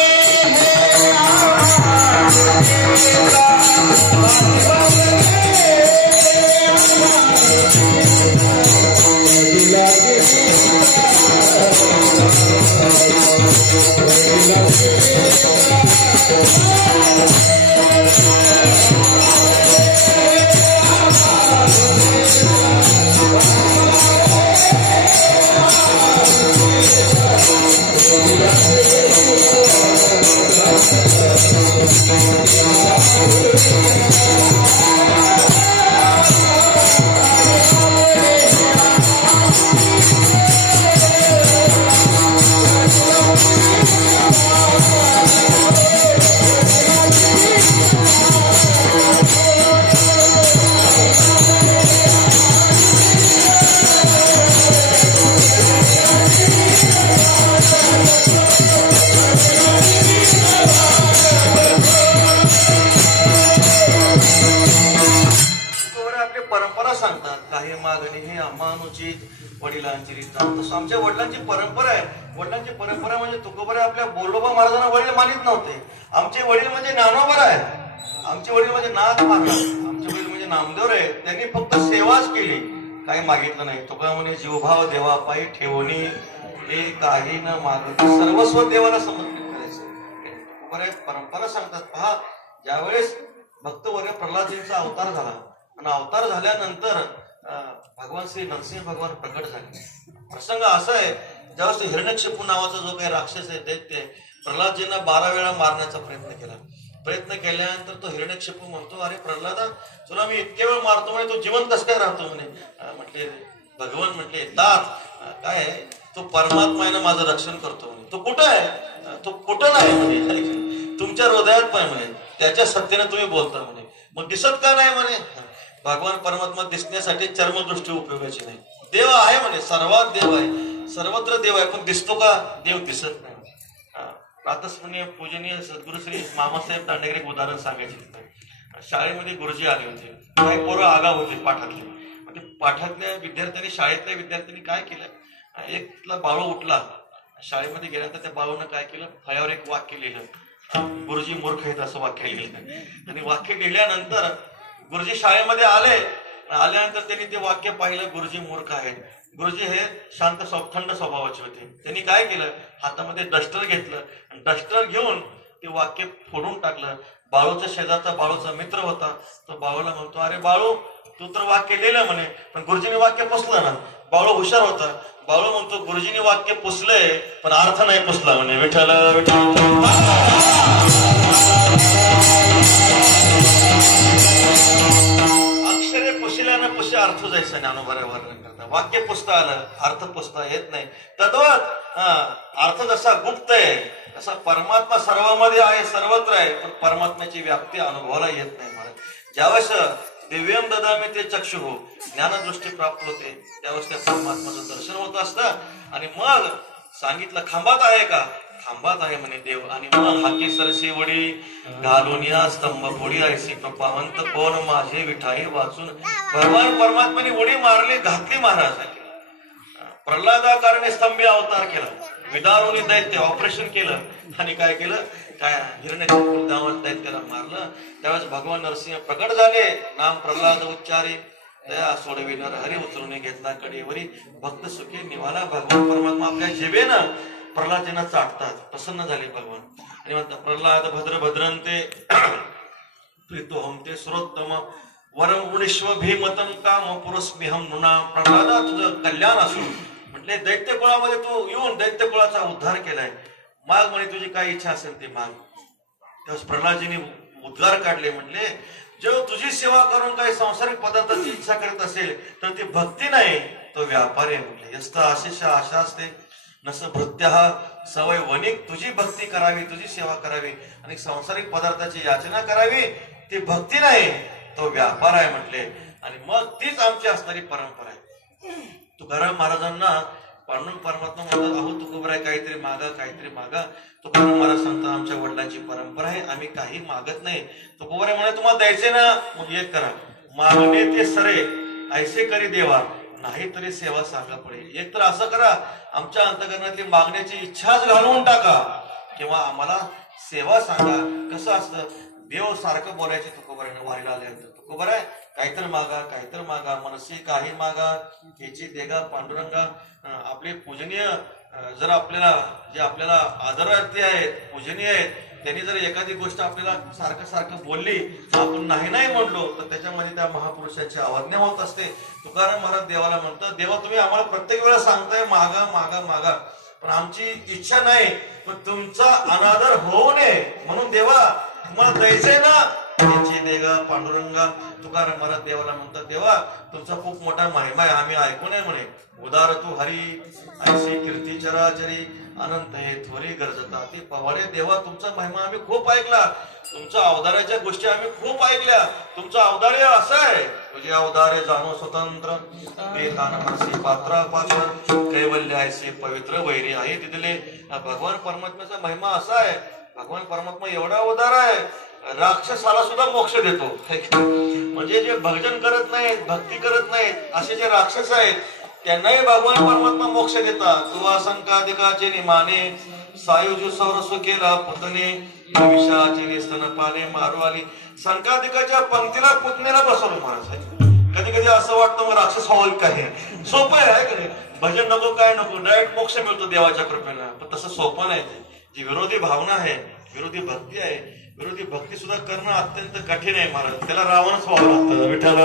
मागणे हे अमानुचित वडिलांची रीत तसं आमच्या वडिलांची परंपरा आहे. वडिलांची परंपरा म्हणजे तुकोबराय आपल्या बोलोबा महाराजांना वडील मानित नव्हते. आमचे वडील म्हणजे ज्ञानोबा आहे, आमचे वडील म्हणजे नाथ महाराज, आमचे वडील म्हणजे नामदेव आहे. त्यांनी फक्त सेवाच केली, काही मागितलं नाही. तुका म्हणे जीवभाव देवा पायी ठेवणी हे काही न मागत सर्वस्व देवाला समर्पित करायचं. बरं परंपरा सांगतात पहा, ज्यावेळेस भक्तवर्य प्रल्हादजींचा अवतार झाला आणि अवतार झाल्यानंतर भगवान श्री नरसिंह भगवान प्रकट झाले. प्रसंग असा आहे, ज्यावेळेस हिरण्यकशिपू नावाचा जो काही राक्षस आहे दैत्य प्रल्हादजींना 12 वेळा मारण्याचा प्रयत्न केल्यानंतर तो हिरण्यकशिपू म्हणतो, अरे प्रल्हादा तुला मी इतके वेळ मारतो म्हणे, तो जिवंत कसं काय राहतो म्हणे. म्हटले भगवान म्हटले तात काय तो परमात्मा आहे ना, माझं रक्षण करतो म्हणे. तो कुठं आहे, तो कुठं नाही म्हणे, तुमच्या हृदयात पण म्हणे, त्याच्या सत्तेने तुम्ही बोलता म्हणे. मग दिसत का नाही म्हणे. भगवान परमात्मा दिसण्यासाठी चर्मदृष्टी उपयोगाची नाही. देव आहे म्हणे, सर्वात देव आहे, सर्वत्र देव आहे, पण दिसतो का, देव दिसत नाही. प्रातस्मरणीय पूजनीय सद्गुरु श्री मामासाहेब दांडेकर एक उदाहरण सांगायचे. शाळेमध्ये गुरुजी आले होते, काही पोरं आगाव होते पाठातले. म्हणजे पाठातल्या विद्यार्थ्यांनी, शाळेतल्या विद्यार्थ्यांनी काय केलं, एकला बाळू उठला, शाळेमध्ये गेल्यानंतर त्या बाळूनं काय केलं, फळ्यावर एक वाक्य लिहिलं, गुरुजी मूर्ख आहेत असं वाक्य लिहिलं. आणि वाक्य लिहिल्यानंतर गुरुजी शाळेमध्ये आल्यानंतर त्यांनी ते वाक्य पाहिलं, गुरुजी मूर्ख आहेत. गुरुजी हे शांत थंड स्वभावाचे होते. त्यांनी काय केलं, हातामध्ये डस्टर घेतलं आणि डस्टर घेऊन ते वाक्य फोडून टाकलं. बाळूच्या शेजारचा बाळूचा मित्र होता, तो बाळूला म्हणतो, अरे बाळू तू तर वाक्य लिहिलं म्हणे, पण गुरुजीने वाक्य पुसलं ना. बाळू हुशार होता, बाळू म्हणतो गुरुजीने वाक्य पुसलंय पण अर्थ नाही पुसला म्हणे. विठ्ठल विठ्ठल अक्षरे पुसल्यानं पुसे अर्थ जायचं ज्ञानोबाऱ्या वर्णन करता. वाक्य पुसता आलं, अर्थ पुसता येत नाही. तद्वत अर्थ जसा गुप्त आहे तसा परमात्मा सर्वांमध्ये आहे, सर्वत्र आहे, पण परमात्म्याची व्याप्ती अनुभवाला येत नाही महाराज. ज्यावेळेस दिव्यम ददामी ते चक्षुः ज्ञानदृष्टी प्राप्त होते, त्यावेळेस त्या परमात्म्याचं दर्शन होत असतं. आणि मग सांगितलं खांबात आहे का, खांबात आहे म्हणे देव. आणि मग हाकी सरशी वडी घालून या स्तंभ फोडी ऐसी कृपावंत कोण माझे विठाई वाचून. भगवान परमात्म्याने उडी मारली, घातली महाराज. प्रल्हादाकारणे स्तंभी अवतार केला, विदारुनी दैत्य ऑपरेशन केलं आणि काय केलं, काय हिरण्यकशिपू दैत्याला मारलं. त्यावेळेस भगवान नरसिंह प्रकट झाले, नाम प्रल्हाद उच्चारी दया सोडविणार हरी उचलून घेतला कडेवरी. भक्त सुखी निवाला. भगवान परमात्मा आपल्या जिभेनं प्रल्हादजींना चाटतात, प्रसन्न झाले भगवान आणि म्हणतात प्रल्हाद भद्र भद्रंते प्रीतोहम ते सुरोत्तम वरम वृणीश्व भीमतम काम पुरस्मिहम नृणा. प्रल्हादा तुझं कल्याण असो म्हटले, दैत्य कुळामध्ये तू येऊन दैत्य कुळाचा उद्धार केलाय, माग म्हणे तुझी काय इच्छा असेल ते माग. त्यावेळेस प्रल्हादजींनी उद्गार काढले, म्हटले जो तुझी सेवा करून काही सांसारिक पदार्थाची इच्छा करत असेल तर ती भक्ती नाही, तो व्यापार आहे. म्हटले यस्त आशिष आशा असते नस भृत्या सवय वनिक. तुझी भक्ती करावी, तुझी सेवा करावी आणि सांसारिक पदार्थाची याचना करावी, ती भक्ती नाही, तो व्यापार आहे म्हटले. आणि मग तीच आमची असणारी परंपरा आहे. तुकाराम महाराजांना पांडुरंग परमात्मा म्हणतात, अहो तुकोबराय काहीतरी मागा, काहीतरी मागा. तुकाराम महाराज सांगतात आमच्या वडिलांची परंपरा आहे, आम्ही काही मागत नाही. तुकोबराय म्हणे तुम्हाला द्यायचे ना, मग एक करा, मागणे ते सरे ऐसे करी देवा, नाही तरी सेवा सांगा पडेल. एक तर असं करा, आमच्या अंतःकरणातली मागण्याची इच्छाच घालवून टाका, किंवा आम्हाला सेवा सांगा. कसं असतं, देव सारखं बोलायचे तुकोबरायने वारीला आल्यानंतर. तुकोबराय काहीतरी मागा, काहीतरी मागा, मनसे काही मागा, याची देगा पांडुरंगा. आपले पूजनीय जर आपल्याला जे आपल्याला आदरार्थी आहेत, पूजनीय आहेत, त्यांनी जर एखादी गोष्ट आपल्याला सारखं सारखं बोलली, आपण नाही नाही म्हणलो, तर त्याच्यामध्ये त्या महापुरुषाची अवज्ञा होत असते. तुकाराम महाराज देवाला म्हणतात, देवा तुम्ही आम्हाला प्रत्येक वेळा सांगताय मागा मागा मागा, पण आमची इच्छा नाही, पण तुमचा अनादर होऊ नये म्हणून देवा तुम्हाला द्यायचंय ना, त्याची देगा पांडुरंगा. तुकाराम महाराज देवाला म्हणतात, देवा तुमचा खूप मोठा महिमा आहे, आम्ही ऐकू नये म्हणे. उदार तू हरी ऐशी कीर्ती चराचरी अनंत हे थोरी गरजता. ते पवाडे देवा तुमचा महिमा आम्ही खूप ऐकला, तुमच्या अवताराच्या गोष्टी आम्ही खूप ऐकल्या. तुमचं अवतार्य असं आहे, तुझे अवतारे जाणो स्वतंत्र पात्र पात्र कैवल्य ऐसे पवित्र वैरी आहे तिथले. भगवान परमात्म्याचा महिमा असा आहे, भगवान परमात्मा एवढा उदार आहे राक्षसाला सुद्धा मोक्ष देतो. म्हणजे जे भजन करत नाहीत, भक्ती करत नाहीत असे जे राक्षस आहेत त्यांनाही भगवान परमात्मा मोक्ष देतात. तुवा संकादिकाचे निमाने सायुजू सौरस्व केला पुतने विषाचे स्तनपाने मारू आली. संकादिकाच्या पंक्तीला पुतनेला बसवलं महाराज. कधी कधी असं वाटतं मग राक्षस व्हावं काय, सोपं आहे का नाही, भजन नको काय नको, डायरेक्ट मोक्ष मिळतो देवाच्या कृपेला. पण तसं सोपं नाही. जी विरोधी भावना आहे, विरोधी भक्ती आहे, विरोधी भक्ती सुद्धा करणं अत्यंत कठीण आहे महाराज. त्याला रावणच व्हावं लागतं. विठ्ठल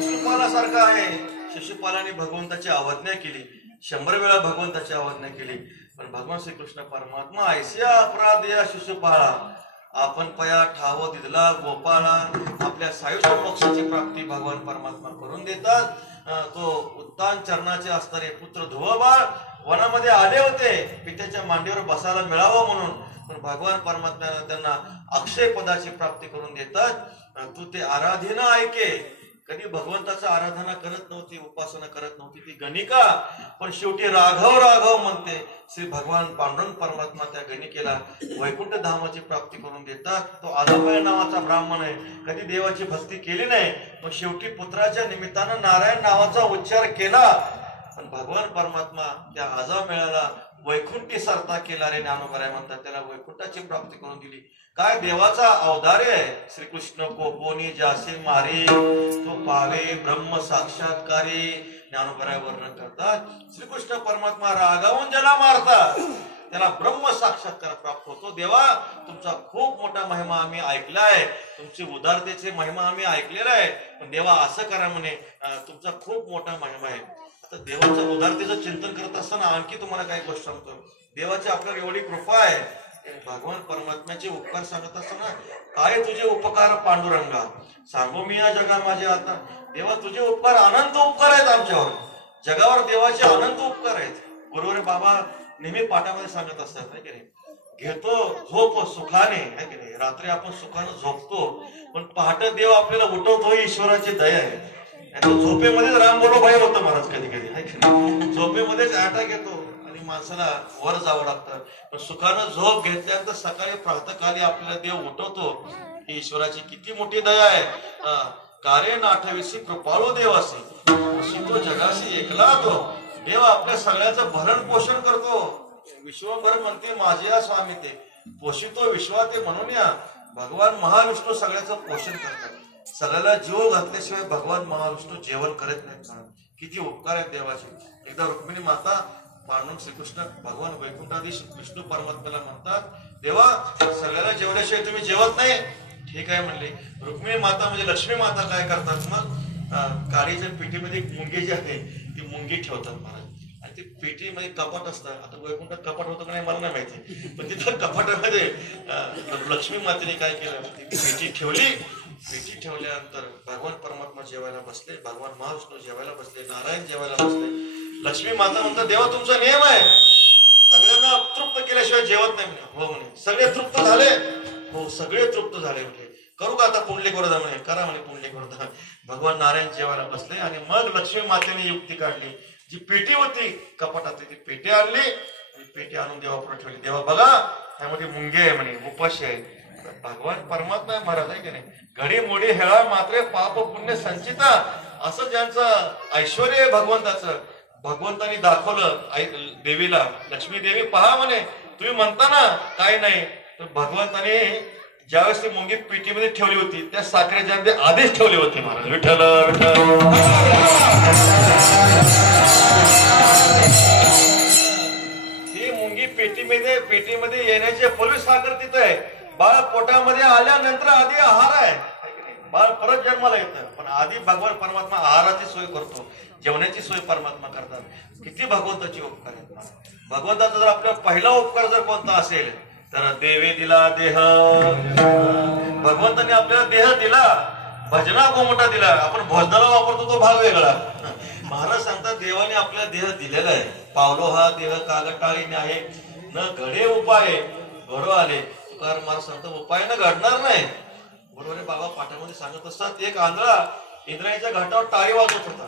शिशुपालासारखं आहे. शिशुपालाने भगवंताची अवज्ञा केली, 100 वेळा भगवंताची अवज्ञा केली. पण भगवान श्रीकृष्ण परमात्मा ऐसिया अपराध या शिशुपाळा आपण पया ठाव दिदला गोपाळा. आपल्या सायुष्य मोक्षाची प्राप्ती भगवान परमात्मा करून देतात. तो उत्तान चरणाचे असणारे पुत्र ध्रुवबाळ वनामध्ये आले होते पित्याच्या मांडीवर बसायला मिळावं म्हणून, पण भगवान परमात्म्याला त्यांना अक्षय पदाची प्राप्ती करून देतात. तू ते आराधीन ऐके. कधी भगवंताचं आराधना करत नव्हती, उपासना करत नव्हती ती गणिका, पण शेवटी राघव राघव म्हणते. श्री भगवान पांडुरंग परमात्मा त्या गणिकेला वैकुंठ धामाची प्राप्ती करून देतात. तो आजाबाई नावाचा ब्राह्मण आहे, कधी देवाची भक्ती केली नाही, पण शेवटी पुत्राच्या निमित्तानं नारायण नावाचा उच्चार केला. पण भगवान परमात्मा त्या आजामेळाला वैकुंठी सरता केला रे ज्ञानोबराय म्हणतात. त्याला वैकुंठाची प्राप्ती करून दिली. काय देवाचा अवतार्य आहे. श्रीकृष्ण कोपोनी जासे मारे तो पावे ब्रह्म साक्षात्कारी. ज्ञानोबराय वर्णन करतात. श्रीकृष्ण परमात्मा रागावून ज्याला मारतात त्याला ब्रह्म साक्षात्कार प्राप्त होतो. देवा तुमचा खूप मोठा महिमा आम्ही ऐकलाय, तुमची उदारतेचे महिमा आम्ही ऐकलेला आहे, पण देवा असं करा म्हणे, तुमचा खूप मोठा महिमा आहे. आता देवाचं उदारतेचं चिंतन करत असताना आणखी तुम्हाला काही गोष्ट सांगतो. देवाची आपल्याला एवढी कृपा आहे. भगवान परमात्म्याचे उपकार सांगत असताना काय तुझे उपकार पांडुरंगा सांगू मी या जगा माझे आता. देवा तुझे उपकार अनंत उपकार आहेत आमच्यावर. जगावर देवाचे अनंत उपकार आहेत. गुरुवारी बाबा नेहमी पाठामध्ये सांगत असतात नाही की नाही, घेतो झोप सुखाने आहे की नाही. रात्री आपण सुखाने झोपतो, पण पहाटे देव आपल्याला उठवतो, ही ईश्वराची दया आहे. झोपेमध्येच राम बोलो भाई होतं महाराज. कधी कधी झोपेमध्येच अटॅक येतो आणि माणसाला वर जावं लागतं. पण सुखानं झोप घेतल्यानंतर सकाळी प्रातःकाली आपल्याला देव उठवतो. ही ईश्वराची किती मोठी दया आहे. कार्य नाठविसी कृपाळू देवासी तो जगाशी एकला तो. देव आपल्या सगळ्याचं भरण पोषण करतो. विश्वभर म्हणते माझे या स्वामी ते पोषितो विश्वाते म्हणून या. भगवान महाविष्णू सगळ्याचं पोषण करतात. सगळ्याला जीव घातल्याशिवाय भगवान महाविष्णू जेवण करत नाहीत. किती उपकार आहेत देवाचे. एकदा रुक्मिणी माता पांडुरंग श्रीकृष्ण भगवान वैकुंठाधीश विष्णू परमात्म्याला म्हणतात, देवा सगळ्याला जेवल्याशिवाय तुम्ही जेवत नाही. ठीक आहे म्हणले. रुक्मिणी माता म्हणजे लक्ष्मी माता काय करतात, मग काळीच्या पेटीमध्ये एक मुंगी जी आहे ती मुंगी ठेवतात महाराज. आणि ती पेटीमध्ये कपाट असतं. आता वैकुंठात कपाट होतं का नाही मला नाही माहिती, पण तिथं कपाटामध्ये लक्ष्मी मातेने काय केलं, ती पेटी ठेवली. पेटी ठेवल्यानंतर भगवान परमात्मा जेवायला बसले, भगवान महाविष्णू जेवायला बसले, नारायण जेवायला बसले. लक्ष्मी माता म्हणतात, देवा तुमचा नियम आहे सगळ्यांना तृप्त केल्याशिवाय जेवत नाही म्हणे. हो म्हणे. सगळे तृप्त झाले. हो सगळे तृप्त झाले म्हणे. करू का आता पुंडलिक वरदा म्हणे. करा म्हणे पुंडलिक वरदा. भगवान नारायण जेवायला बसले आणि मग लक्ष्मी मातेने युक्ती काढली. जी पेटी होती कपाटात ती पेटी आणली आणि पेटी आणून देवापुढे ठेवली. देवा बघा त्यामध्ये मुंगे आहे म्हणे, उपाशी आहे. भगवान परमात्मा आहे महाराज आहे की नाही. घडी मोडी हेळा मात्रे पाप पुण्य संचिता असं ज्यांचं ऐश्वर आहे भगवंताचं, भगवंतानी दाखवलं देवीला. लक्ष्मी देवी पहा म्हणे, तुम्ही म्हणता ना काय नाही, तर भगवंताने ज्यावेळेस ती मुंगी पेटीमध्ये ठेवली होती त्या साखरेच्या मध्ये आधीच ठेवले होते महाराज. विठ्ठल विठ्ठल. ही मुंगी पेटीमध्ये येण्याच्या पूर्वी साखर तिथं आहे. बाळ पोटामध्ये आल्यानंतर आधी आहार आहे. बाळ परत जन्माला येतं, पण आधी भगवान परमात्मा आहाराची सोय करतो, जेवणाची सोय परमात्मा करतात. किती भगवंताची उपकार आहेत. भगवंताचा जर आपला पहिला उपकार जर कोणता असेल तर देवे दिला देह. भगवंताने आपल्याला देह दिला, भजना गोमटा दिला. आपण भोजनाला वापरतो तो भाग वेगळा. महाराज सांगतात देवाने आपल्याला देह दिलेला आहे. पावलो हा देह कागटाळीने आहे न घडे उपाय घडो आले. तुकार महाराज सांगतात उपाय न घडणार नाही. बरोबर आहे. बाबा पाठामध्ये सांगत असतात, एक आंधळा इंद्रायणीच्या घाटावर टाळी वाजवत होता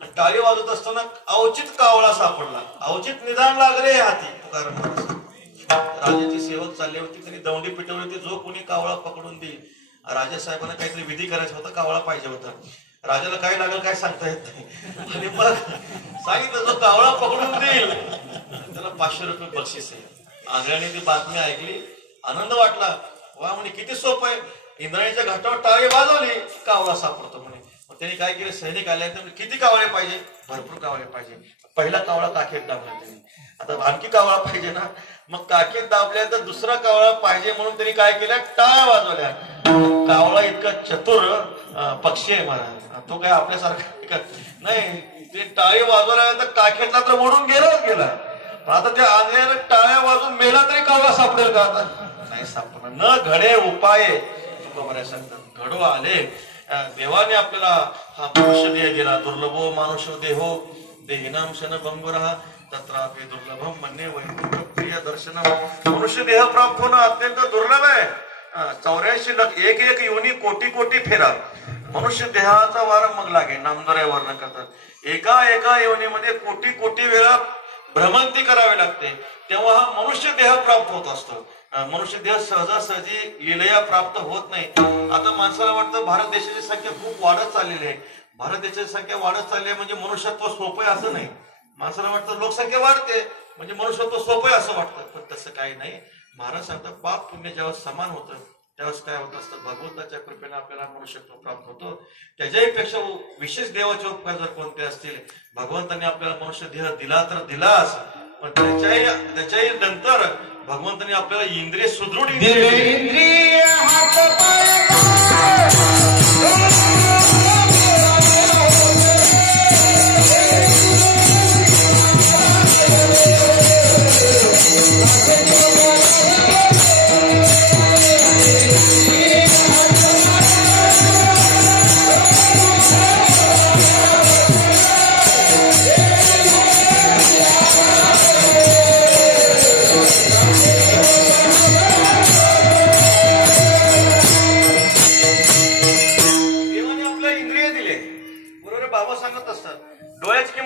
आणि टाळी वाजवत असताना अवचित कावळा सापडला. अवचित निदान लागले हाती तुकाराम महाराज. राजाची सेवक चालली होती, त्यांनी दौंडी पिटवली होती, जो कोणी कावळा पकडून देईल. राजासाहेबांना काहीतरी विधी करायचा होता, कावळा पाहिजे होता. राजाला काय लागेल काय सांगता येत नाही, आणि मग सांगितलं जो कावळा पकडून देईल त्याला 500 रुपये बक्षीस आहे. आंधळ्याने ती बातमी ऐकली, आनंद वाटला. वा म्हणे किती सोपं आहे, इंद्रायणीच्या घाटावर टाळी वाजवली कावळा सापडतो म्हणे. मग त्यांनी काय केलं, सैनिक आले तर किती कावळे पाहिजे, भरपूर कावळे पाहिजे. पहिला कावळा काखेत दाबला त्यांनी, आता आणखी कावळा पाहिजे ना, मग काखेत दाबल्यानंतर दुसरा कावळा पाहिजे म्हणून त्यांनी काय केलं, टाळ्या वाजवल्या. कावळा इतका चतुर पक्षी आहे महाराज, तो काय आपल्यासारखा नाही. ते टाळी वाजवल्यानंतर काखेतला तर मोडून गेलाच गेला, पण आता त्या आंधळ्याला टाळ्या वाजून मेला तरी कावळा सापडेल का, आता नाही सापडणार. न घडे उपाय तुकोबराय सांगतात, घडो आले. देवाने आपल्याला हा मनुष्य देह दिला. दुर्लभो मानुष देहो देहिनाम शन भंगुरा तत्रापि दुर्लभम म्हणणे वैकुंठ प्रिय दर्शन. मनुष्य देह प्राप्त होणं अत्यंत दुर्लभ आहे. 84 लाख एक योनी कोटी कोटी फेरा मनुष्य देहाचा वार मग लागे. नामदार वर्णन करतात, एका योनीमध्ये कोटी कोटी वेळा भ्रमंती करावी लागते, तेव्हा हा मनुष्य देह प्राप्त होत असतो. मनुष्य देह सहजासहजी लीलया प्राप्त होत नाही. आता माणसाला वाटतं भारत देशाची संख्या खूप वाढत चाललेली आहे. भारत देशाची संख्या वाढत चालली आहे म्हणजे मनुष्यत्व सोपं आहे असं नाही. माणसाला वाटतं लोकसंख्या वाढते म्हणजे मनुष्यत्व सोपं आहे असं वाटतं, पण तसं काही नाही. महाराज सांगतात, पाप पुण्य जेव्हा समान होतं त्यावेळेस काय होत असतं, भगवंताच्या कृपेने आपल्याला मनुष्यत्व प्राप्त होतो. त्याच्याही पेक्षा विशेष देवाचे उपकार जर कोणते असतील, भगवंताने आपल्याला मनुष्य देह दिला तर दिलाच, पण त्याच्याही नंतर भगवंताने आपल्याला इंद्रिय सुदृढ इंद्रिय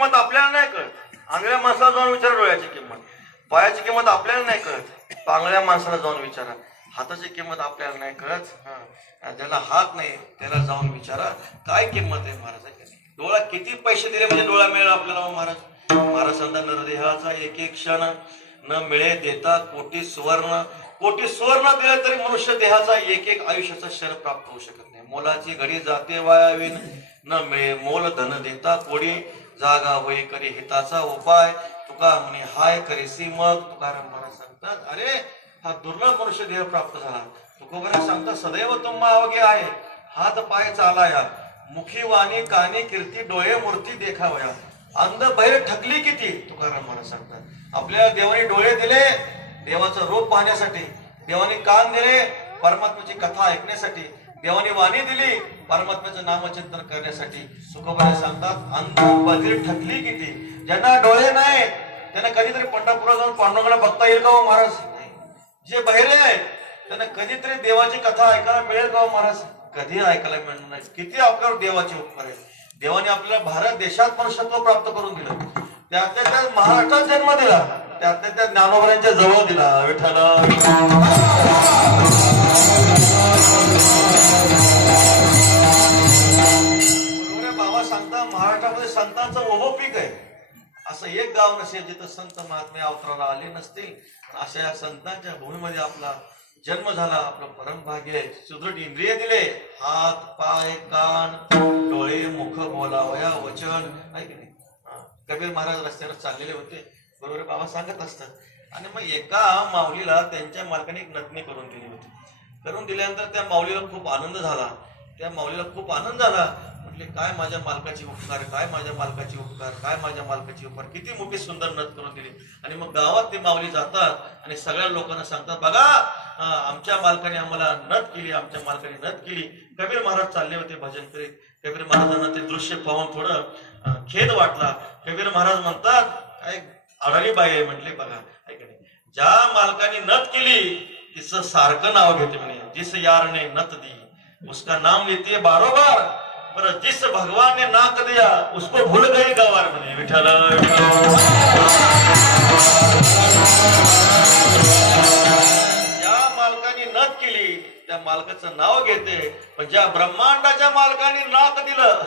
आपल्याला नाही कळत. आंधळ्या माणसाला जाऊन विचारा डोळ्याची किंमत, पायाची किंमत आपल्याला नाही कळत. पांगळ्या माणसाला जाऊन विचारा, हाताची किंमत आपल्याला नाही कळत. ज्याला हात नाही त्याला जाऊन विचारा काय किंमत आहे महाराज. डोळा किती पैसे दिले म्हणजे डोळा मिळेल आपल्याला महाराज. महाराज सांगता, नरदेहाचा एक एक क्षण न मिळे देता कोटी सुवर्ण. कोटी सुवर्ण दिले तरी मनुष्य देहाचा एक एक आयुष्याचा क्षण प्राप्त होऊ शकत नाही. मोलाची घडी जाते वायावीन न मिळे मोल धन देता कोडी. जागा होई करी हिताचा उपाय तुका म्हणे हाय करीसी मग. तुकाराम महाराज सांगतात, अरे हा दुर्लभ मनुष्य देह प्राप्त झाला. तुकोबराय सांगतात, सदैव तुम्हा अवघे आहे हात पाय चालाया, मुखी वाणी कानी कीर्ती डोळे मूर्ती देखावया. अंध बहिर ठकली किती. तुकाराम महाराज सांगतात, आपल्या देवाने डोळे दिले देवाचं रूप पाहण्यासाठी, देवाने कान दिले परमात्म्याची कथा ऐकण्यासाठी, देवाने वाणी दिली परमात्म्याचं नामचिंतन करण्यासाठी. तुकोबराय सांगतात, अंध बधिर ठकली किती. ज्यांना डोळे नाहीत त्यांना कधीतरी पंढरपूरला जाऊन पांडुरंगाला बघता येईल का हो महाराज. नाही. जे बहिरे आहेत त्यांना कधीतरी देवाची कथा ऐकायला मिळेल का हो महाराज. कधी ऐकायला मिळणार नाही. किती आपल्यावर देवाचे उपकार आहेत. देवाने आपल्याला भारत देशात मनुष्यत्व प्राप्त करून दिलं, त्यातल्या त्या महाराष्ट्रात जन्म दिला, त्यातल्या त्या ज्ञानोबरांच्या जवळ दिला. विठ्ठल बाबा सांगता, महाराष्ट्रामध्ये संतांचं उभं पीक आहे. असं एक गाव नसेल जिथं संत महात्मे अवतराला आले नसतील. अशा या संतांच्या भूमीमध्ये आपला जन्म झाला. आपलं परम भाग्य आहे. सुदृढ इंद्रिय दिले, हात पाय कान डोळे मुख बोलावया वचन. ऐक नाही, कबीर महाराज रस्त्यावर चाललेले होते, बरोबर बाबा सांगत असतात. आणि मग एका माऊलीला त्यांच्या मालकाने एक नथनी करून दिली होती. करून दिल्यानंतर त्या माऊलीला खूप आनंद झाला. त्या माऊलीला खूप आनंद झाला. म्हटले काय माझ्या मालकाची उपकार, काय माझ्या मालकाची उपकार, काय माझ्या मालकाची उपकार. किती मोठी सुंदर नथ करून दिली. आणि मग गावात ते माऊली जातात आणि सगळ्या लोकांना सांगतात, बघा आमच्या मालकाने आम्हाला नथ केली, आमच्या मालकाने नथ केली. कबीर महाराज चालले होते भजन करीत. कबीर महाराजांना ते दृश्य पाहून थोडं खेद वाटला. कबीर महाराज म्हणतात, काय अडाणी बाई आहे म्हटले, बघा ऐक नाही, ज्या मालकाने नथ केली तिचं सारखं नाव घेते म्हणे. जिस यार ने नथ दी उसका नाम लेते बारोबार. पर जिस भगवान ने नाक दिया उसको भूल गए गवार म्हणे विठ्ठल ज्या मालकाने नथ केली त्या मालकाचं नाव घेते, पण ज्या ब्रह्मांडाच्या मालकाने नाक दिलं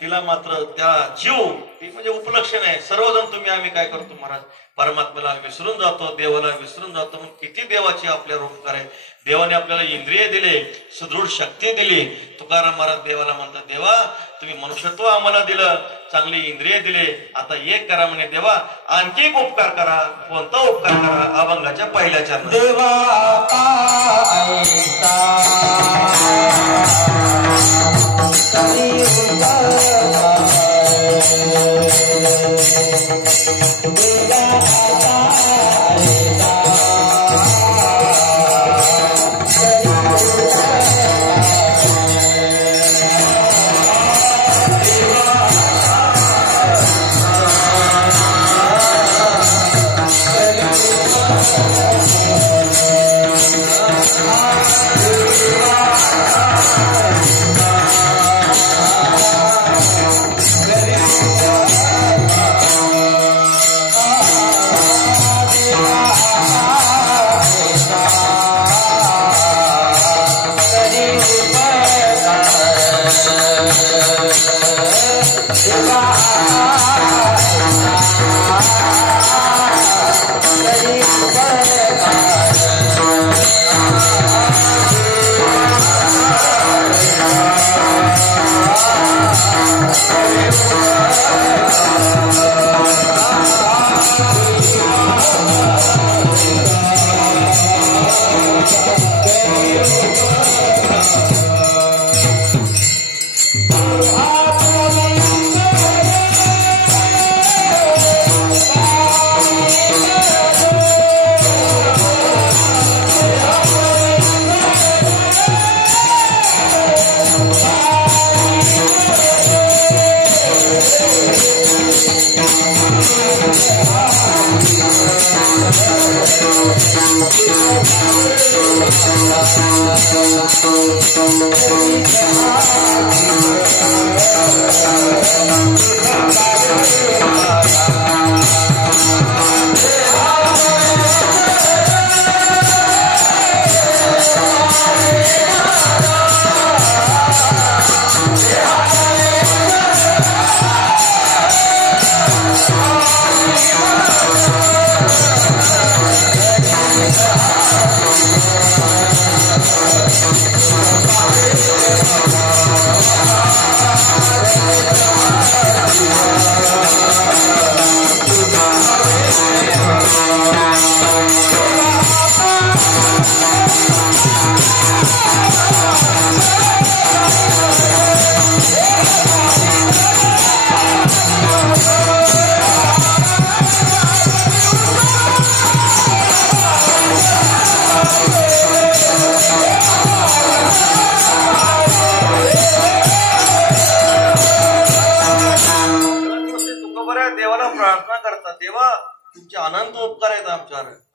तिला मात्र त्या जीव ती म्हणजे उपलक्षण आहे. सर्वजण तुम्ही आम्ही काय करतो महाराज, परमात्म्याला विसरून जातो, देवाला विसरून जातो. मग किती देवाची आपल्यावर उपकार आहे. देवाने आपल्याला इंद्रिय दिले, सुदृढ शक्ती दिली. तुकाराम महाराज देवाला म्हणतात, देवा तुम्ही मनुष्यत्व आम्हाला दिलं, चांगली इंद्रिय दिले, आता एक करा म्हणे देवा, आणखी एक उपकार करा. कोणता उपकार करा? अभंगाच्या पहिल्या चरणात देवा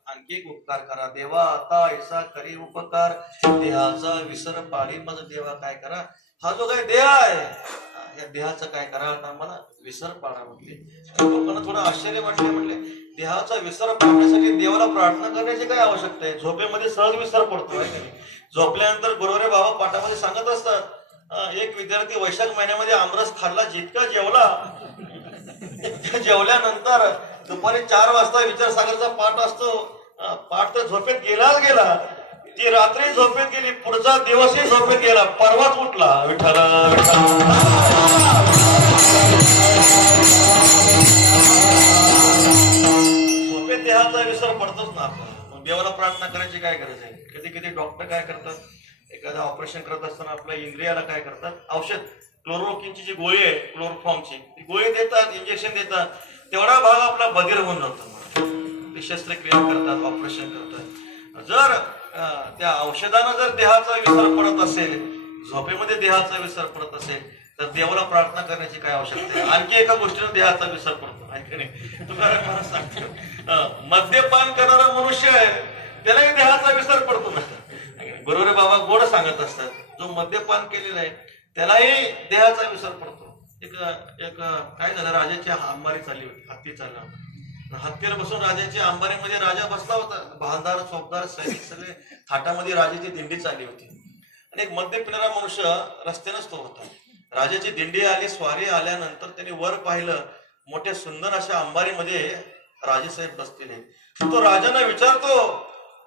आणखी एक उपकार करा देवा, आता ऐसा करी उपकार, देहाचा विसर पाळी मज देवा काय करा. हा जो काही देह आहे या देहाचा काय करा, आता आम्हाला विसर पाडा म्हटले. लोकांना थोडं आश्चर्य वाटले. म्हटले देहाचा विसर पाडण्यासाठी देवाला प्रार्थना करण्याची काय आवश्यकता आहे? झोपेमध्ये सहज विसर पडतो आहे. झोपल्यानंतर गुरुवारी बाबा पाठामध्ये सांगत असतात, एक विद्यार्थी वैशाख महिन्यामध्ये आमरस खाल्ला, जितका जेवला जेवल्यानंतर दुपारी 4 वाजता विचारसागरचा पाठ असतो, पाठ तर झोपेत गेलाच गेला. ती रात्री झोपेत गेली, पुढचा दिवसही झोपेत गेला, परवाच उठला. विठ्ठल झोपेत देहाचा विसर पडतोच ना आपण. देवाला प्रार्थना करायची काय गरज आहे? कधी कधी डॉक्टर काय करतात, एखादं ऑपरेशन करत असताना आपल्या इंद्रियाला काय करतात, औषध क्लोरोकिनची जी गोळी आहे, क्लोरोफॉर्मची ती गोळी देतात, इंजेक्शन देतात. तेवढा भाग आपला बधीर होऊन जातो. ते शस्त्रक्रिया करतात, ऑपरेशन करतात. जर त्या औषधानं जर देहाचा विसर पडत असेल, झोपेमध्ये देहाचा विसर पडत असेल, तर देवाला प्रार्थना करण्याची काय आवश्यकता आहे? आणखी एका गोष्टीनं देहाचा विसर पडतो. ऐका नाही तुकाराम महाराज सांगतो, मद्यपान करणारा मनुष्य आहे त्यालाही देहाचा विसर पडतो ना. गुरुवारी बाबा गोड सांगत असतात, जो मद्यपान केलेला आहे त्यालाही देहाचा विसर पडतो. एक एक काय झालं, राजाची अंबारी चालली होती, हत्ती चालला होता. हत्तीवर बसून राजाची अंबारीमध्ये राजा बसला होता. बहानदार चौकदार सैनिक सगळे थाटामध्ये राजाची दिंडी चालली होती. आणि एक मध्य पिणारा मनुष्य रस्त्यानंच तो होता. राजाची दिंडी आली, स्वारी आल्यानंतर त्यांनी वर पाहिलं, मोठ्या सुंदर अशा अंबारीमध्ये राजेसाहेब बसलेले. तो राजांना विचारतो,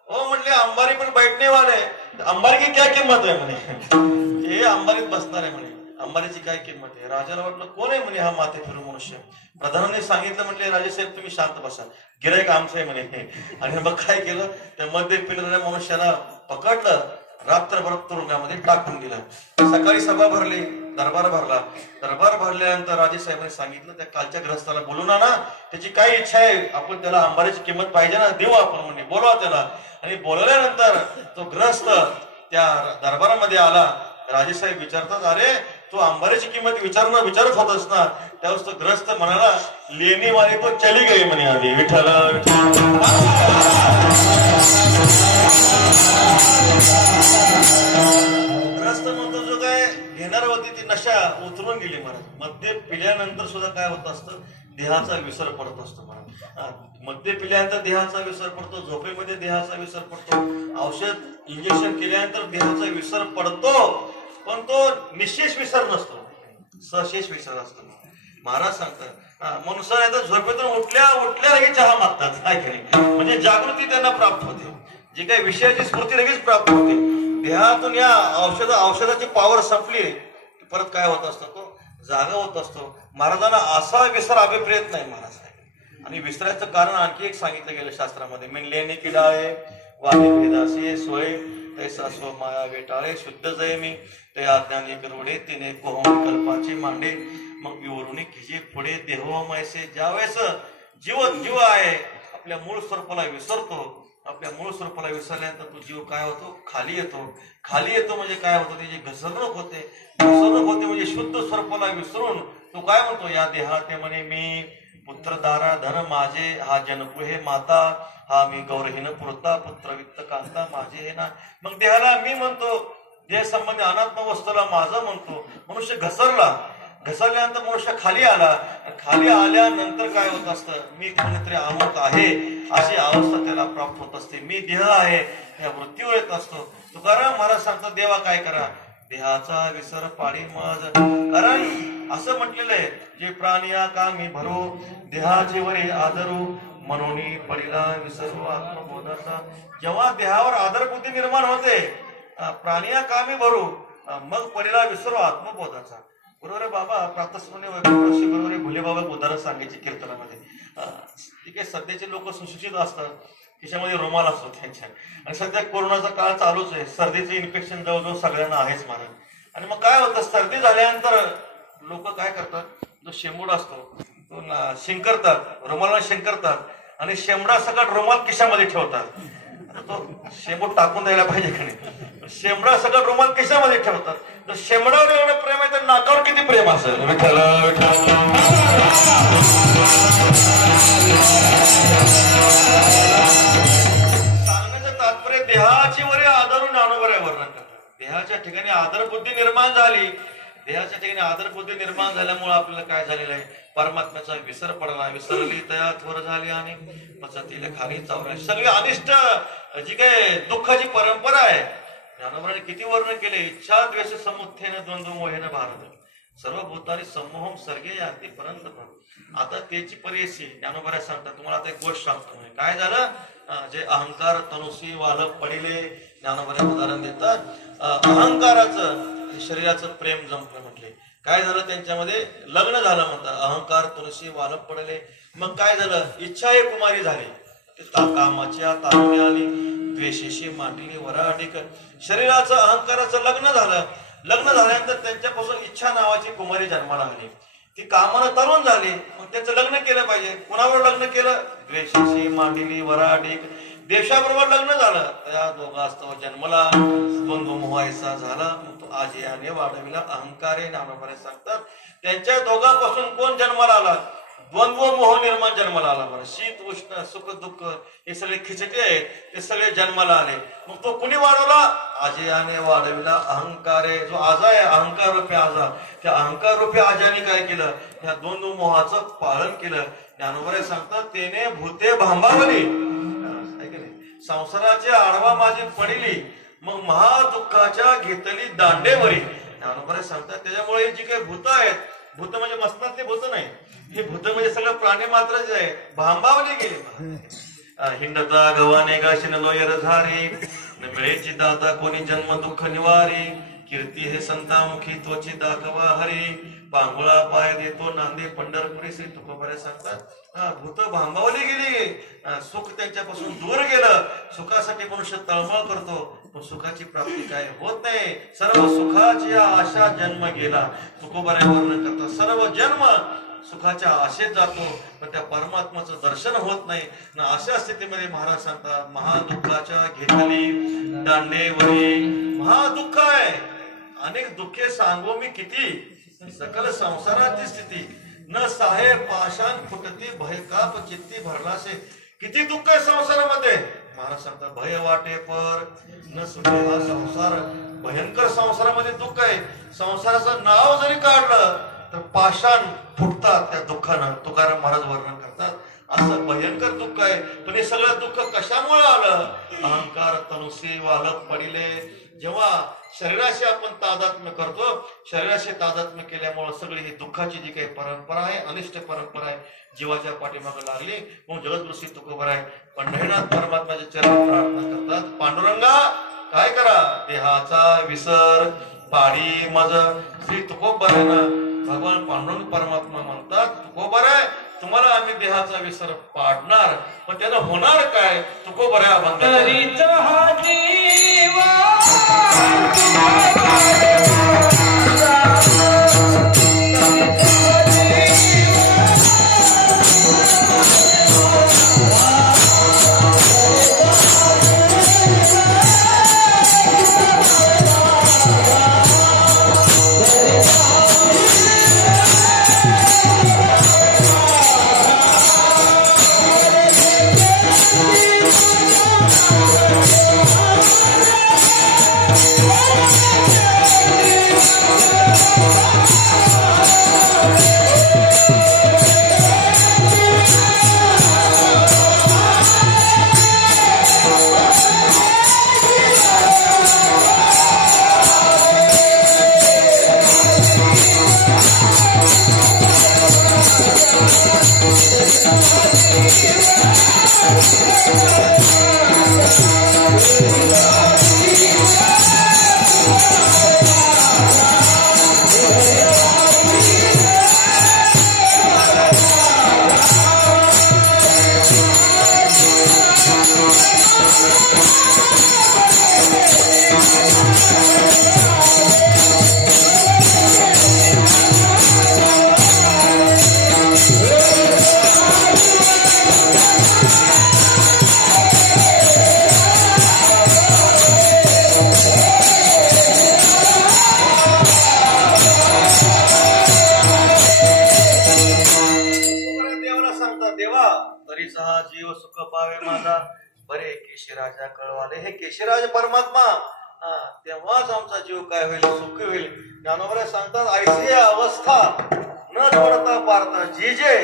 ओ म्हणले अंबारी पण बैठणे वाले, अंबारी की काय किंमत आहे म्हणे. हे अंबारीत बसणार आहे म्हणे, अंबारीची काय किंमत आहे. राजाला वाटलं कोण आहे म्हणे हा माथे फिरू मनुष्य. प्रधानाने सांगितलं, म्हटले राजेसाहेब तुम्ही शांत बसा, गिराईक आमचं आहे म्हणे. आणि मग काय केलं, त्या मध्ये पिणाऱ्या मनुष्याला पकडलं, रात्रभर तुरुंगामध्ये टाकून दिलं. सकाळी सभा भरली, दरबार भरला. दरबार भरल्यानंतर राजेसाहेबांनी सांगितलं, त्या कालच्या ग्रस्ताला बोलून आणा, त्याची काय इच्छा आहे, आपण त्याला अंबारीची किंमत पाहिजे ना, देऊ आपण म्हणे, बोलवा त्याला. आणि बोलवल्यानंतर तो ग्रस्त त्या दरबारामध्ये आला. राजेसाहेब विचारतात, अरे तू अंबारीची किंमत विचारत होतास ना. त्यावेळेस तो ग्रस्त म्हणाला, लेणी वाली तो चली गई म्हणे आधी. विठ्ठल ग्रस्त म्हणतो, जो काय घेणार होती ती नशा उतरून गेली महाराज. मद्य पिल्यानंतर सुद्धा काय होत असतं, देहाचा विसर पडत असतो महाराज. मद्य पिल्यानंतर देहाचा विसर पडतो, झोपेमध्ये देहाचा विसर पडतो, औषध इंजेक्शन केल्यानंतर देहाचा विसर पडतो, पण तो निशेष विसर नसतो, सशेष विसर असतो. महाराज सांगतात, मनुष्य तर झोपेतून उठल्या लगेच चहा मागतात, काय खरे, म्हणजे जागृती त्यांना प्राप्त होते, जी काही विषयाची स्फूर्ती लगेच प्राप्त होते. देहातून या औषधाची पॉवर संपली, परत काय होत असतं, तो जागा होत असतो. महाराजांना असा विसर अभिप्रेत नाही महाराज. आणि विसरायचं कारण आणखी एक सांगितलं गेलं शास्त्रामध्ये, मी लेणे किडाळे वाणे भेदासे सोय तैसा स्व माया वेटाळे शुद्ध जय मी ते अज्ञानी करोडे तिने कोहम कल्पाचे मांडे मग विवरुणी खिजे पुढे देहो मैसे. ज्यावेळेस जीव आहे आपल्या मूळ स्वरूपाला विसरतो, आपल्या मूळ स्वरूपाला विसरल्यानंतर तो जीव काय होतो, खाली येतो म्हणजे काय होतं, त्याची घसरणूक होते म्हणजे शुद्ध स्वरूपाला विसरून तो काय म्हणतो, या देहाते म्हणे मी पुत्र दारा धन माझे, हा जनकू हे माता, हा मी गौरहीन पुरता पुत्र वित्त कांता माझे हे ना. मग देहाला मी म्हणतो, देह संबंधी अनात्म वस्तूला माझं म्हणतो. मनुष्य घसरल्यानंतर मनुष्य खाली आल्यानंतर काय होत असतं, मी कोणीतरी अमुक आहे अशी अवस्था त्याला प्राप्त होत असते. मी देह आहे या वृत्तीवर येत असतो. तुकाराम महाराज सांगतात, देवा काय करा, देहाचा विसर पाडी मज. कारण असं म्हटलेलं आहे, जे प्राणिया कामी भरो देहाचे वरी आदरू मनोनी पडिला विसरू आत्मबोधाचा. जेव्हा देहावर आदरबुद्धी निर्माण होते, प्राणिया कामी भरू मग पडिला विसरू आत्मबोधाचा. बरोबर आहे बाबा, प्रातस्मरणी बरोबर आहे. भुले बाबा उदाहरण सांगायचे कीर्तनामध्ये. ठीक आहे, सध्याचे लोक सुशिक्षित असतात, खिशामध्ये रुमाल असतो त्यांच्या. आणि सध्या कोरोनाचा काळ चालूच आहे, सर्दीचं इन्फेक्शन जवळजवळ सगळ्यांना आहेच महाराज. आणि मग काय होतं, सर्दी झाल्यानंतर लोक काय करतात, जो शेंबूड असतो तो शिंकरतात, रुमाला शिंकरतात आणि शेंबडा सकट रुमाल खिशामध्ये ठेवतात. तो शेंबूड टाकून द्यायला पाहिजे का नाही, शेंबडा सकट रुमाल खिशामध्ये ठेवतात. तर शेंबडावर एवढं प्रेम आहे तर नाकावर किती प्रेम असेल. सांगण्याचं तात्पर्य, देहाची वरी आदरून ज्ञानोबऱ्या वर्णन करतात. देहाच्या ठिकाणी आदरबुद्धी निर्माण झाली, देहाच्या ठिकाणी आदरबुद्धी निर्माण झाल्यामुळे आपल्याला काय झालेलं आहे, परमात्म्याचा विसर पडला. विसरली तया थोर झाली आणि पचतील खाली चावली. सगळी अनिष्ट जी काय दुःखाची परंपरा आहे, ज्ञानोबराने किती वर्णन केले. इच्छा द्वेष समुत्थेन द्वंद्व मोहेन भारत सर्व भूतानी समूहम सर्गे याती परंत. आता त्याची परियशी ज्ञानोबऱ्या सांगतात. तुम्हाला आता एक गोष्ट सांगतो, काय झालं, जे अहंकार तनुसी वाल पडिले, ज्ञानोबऱ्या उदाहरण देतात. अहंकाराचं शरीराचं प्रेम जमलं म्हटले. काय झालं, त्यांच्यामध्ये लग्न झालं म्हणतात. अहंकार तुलसी वालप पडले. मग काय झालं, इच्छा एक कुमारी झाली, कामाच्या तारुण्य आली, द्वेषेशी मांडली वराडिक. शरीराचं अहंकाराचं लग्न झालं. लग्न झाल्यानंतर त्यांच्यापासून इच्छा नावाची कुमारी जन्माला आली. ती कामानं तरुण झाली. मग त्याचं लग्न केलं पाहिजे. कुणावर लग्न केलं, द्वेषेशी मांडली वराडिक. देशाबरोबर लग्न झालं. त्या दोघास्तव जन्मला द्वंद्व मोहायचा झाला. आज याने वाढविला अहंकारे. ज्ञानोबा सांगतात, त्यांच्या दोघांपासून कोण जन्माला आला, द्वंद्व मोह निर्माण जन्माला आला. बरं, शीत उष्ण सुख दुःख हे सगळे खिचटे आहेत, ते सगळे जन्माला आले. मग तो कुणी वाढवला? आजयाने वाढविला अहंकारे. जो आजा आहे अहंकार रूपी आजा, त्या अहंकार रूपी आजाने काय केलं? त्या द्वंद्व मोहाचं पालन केलं. ज्ञानोबा सांगतात तेने भूते भांबावली. संसाराची आडवा माझी पडिली, मग महादुःखाच्या घेतली दांडेवरी. ज्ञानोबा सांगतात त्याच्यामुळे जी काही भूत आहेत, भूत म्हणजे मसनातले भूत नाही, हे भूत म्हणजे सगळं प्राणी मात्र जे आहे भांबावली गेली. हिंडता गव्हाने गाशीन लोयर झारी, न मिळेची दाता कोणी जन्म दुःख निवारी. कीर्ती हे संतामुखी त्वची दाखवा हरी, पांगुळा पाय देतो नांदे पंढरपुरी. श्री तुकोबारे सांगतात भूत भांबावली गेली, सुख त्यांच्यापासून दूर गेलं. सुखासाठी मनुष्य तळमळ करतो, पण सुखाची प्राप्ती काय होत नाही. सर्व सुखाची आशा जन्म गेला. तुकोबारे वर्णन करतात सर्व जन्म सुखाच्या आशेत जातो, पण त्या परमात्माचं दर्शन होत नाही ना. अशा स्थितीमध्ये महाराज सांगतात महादुःखाच्या घेतली दांडेवरी. महादुःख आहे, अनेक दुःखे सांगू मी किती, सकल संसाराची स्थिती. न साहे पाषाण फुटती भयकाप चित्ती भरलासे. किती दुःख आहे संसारामध्ये. महाराज सांगतात भय वाटे पर न सुखे हा संसार. भयंकर संसारामध्ये दुःख आहे. संसाराचं नाव जरी काढलं तर पाषाण फुटतात त्या दुःखानं. तुकाराम महाराज वर्णन करतात असं भयंकर दुःख आहे. पण हे सगळं दुःख कशामुळे आलं? अहंकार तनुसी वालक पडिले. जेव्हा शरीराशी आपण तादात्म्य करतो, शरीराशी तादात्म्य केल्यामुळे सगळी ही दुःखाची जी काही परंपरा आहे, अनिष्ट परंपरा आहे, जीवाच्या पाठीमागे लागली. मग जगद्गुरु श्री तुकोबार आहे पंढरीनाथ परमात्माचे चरण प्रार्थना करतात पांडुरंगा काय करा देहाचा विसर पाडी मज. श्री तुकोबार ना भगवान पांडुरंग परमात्मा म्हणतात तुकोबार आहे तुम्हाला आम्ही देहाचा विसर पाडणार, पण त्यानं होणार काय? तुकोबार आहे अभंग जीव सुख पावे माझा बरे केशीराजा कळवाले. हे केशीराज परमात्मा तेव्हाच आमचा जीव काय होईल सुख होईल. ज्ञानोबा सांगतात ऐसी अवस्था न जोडता पार्थ जी जे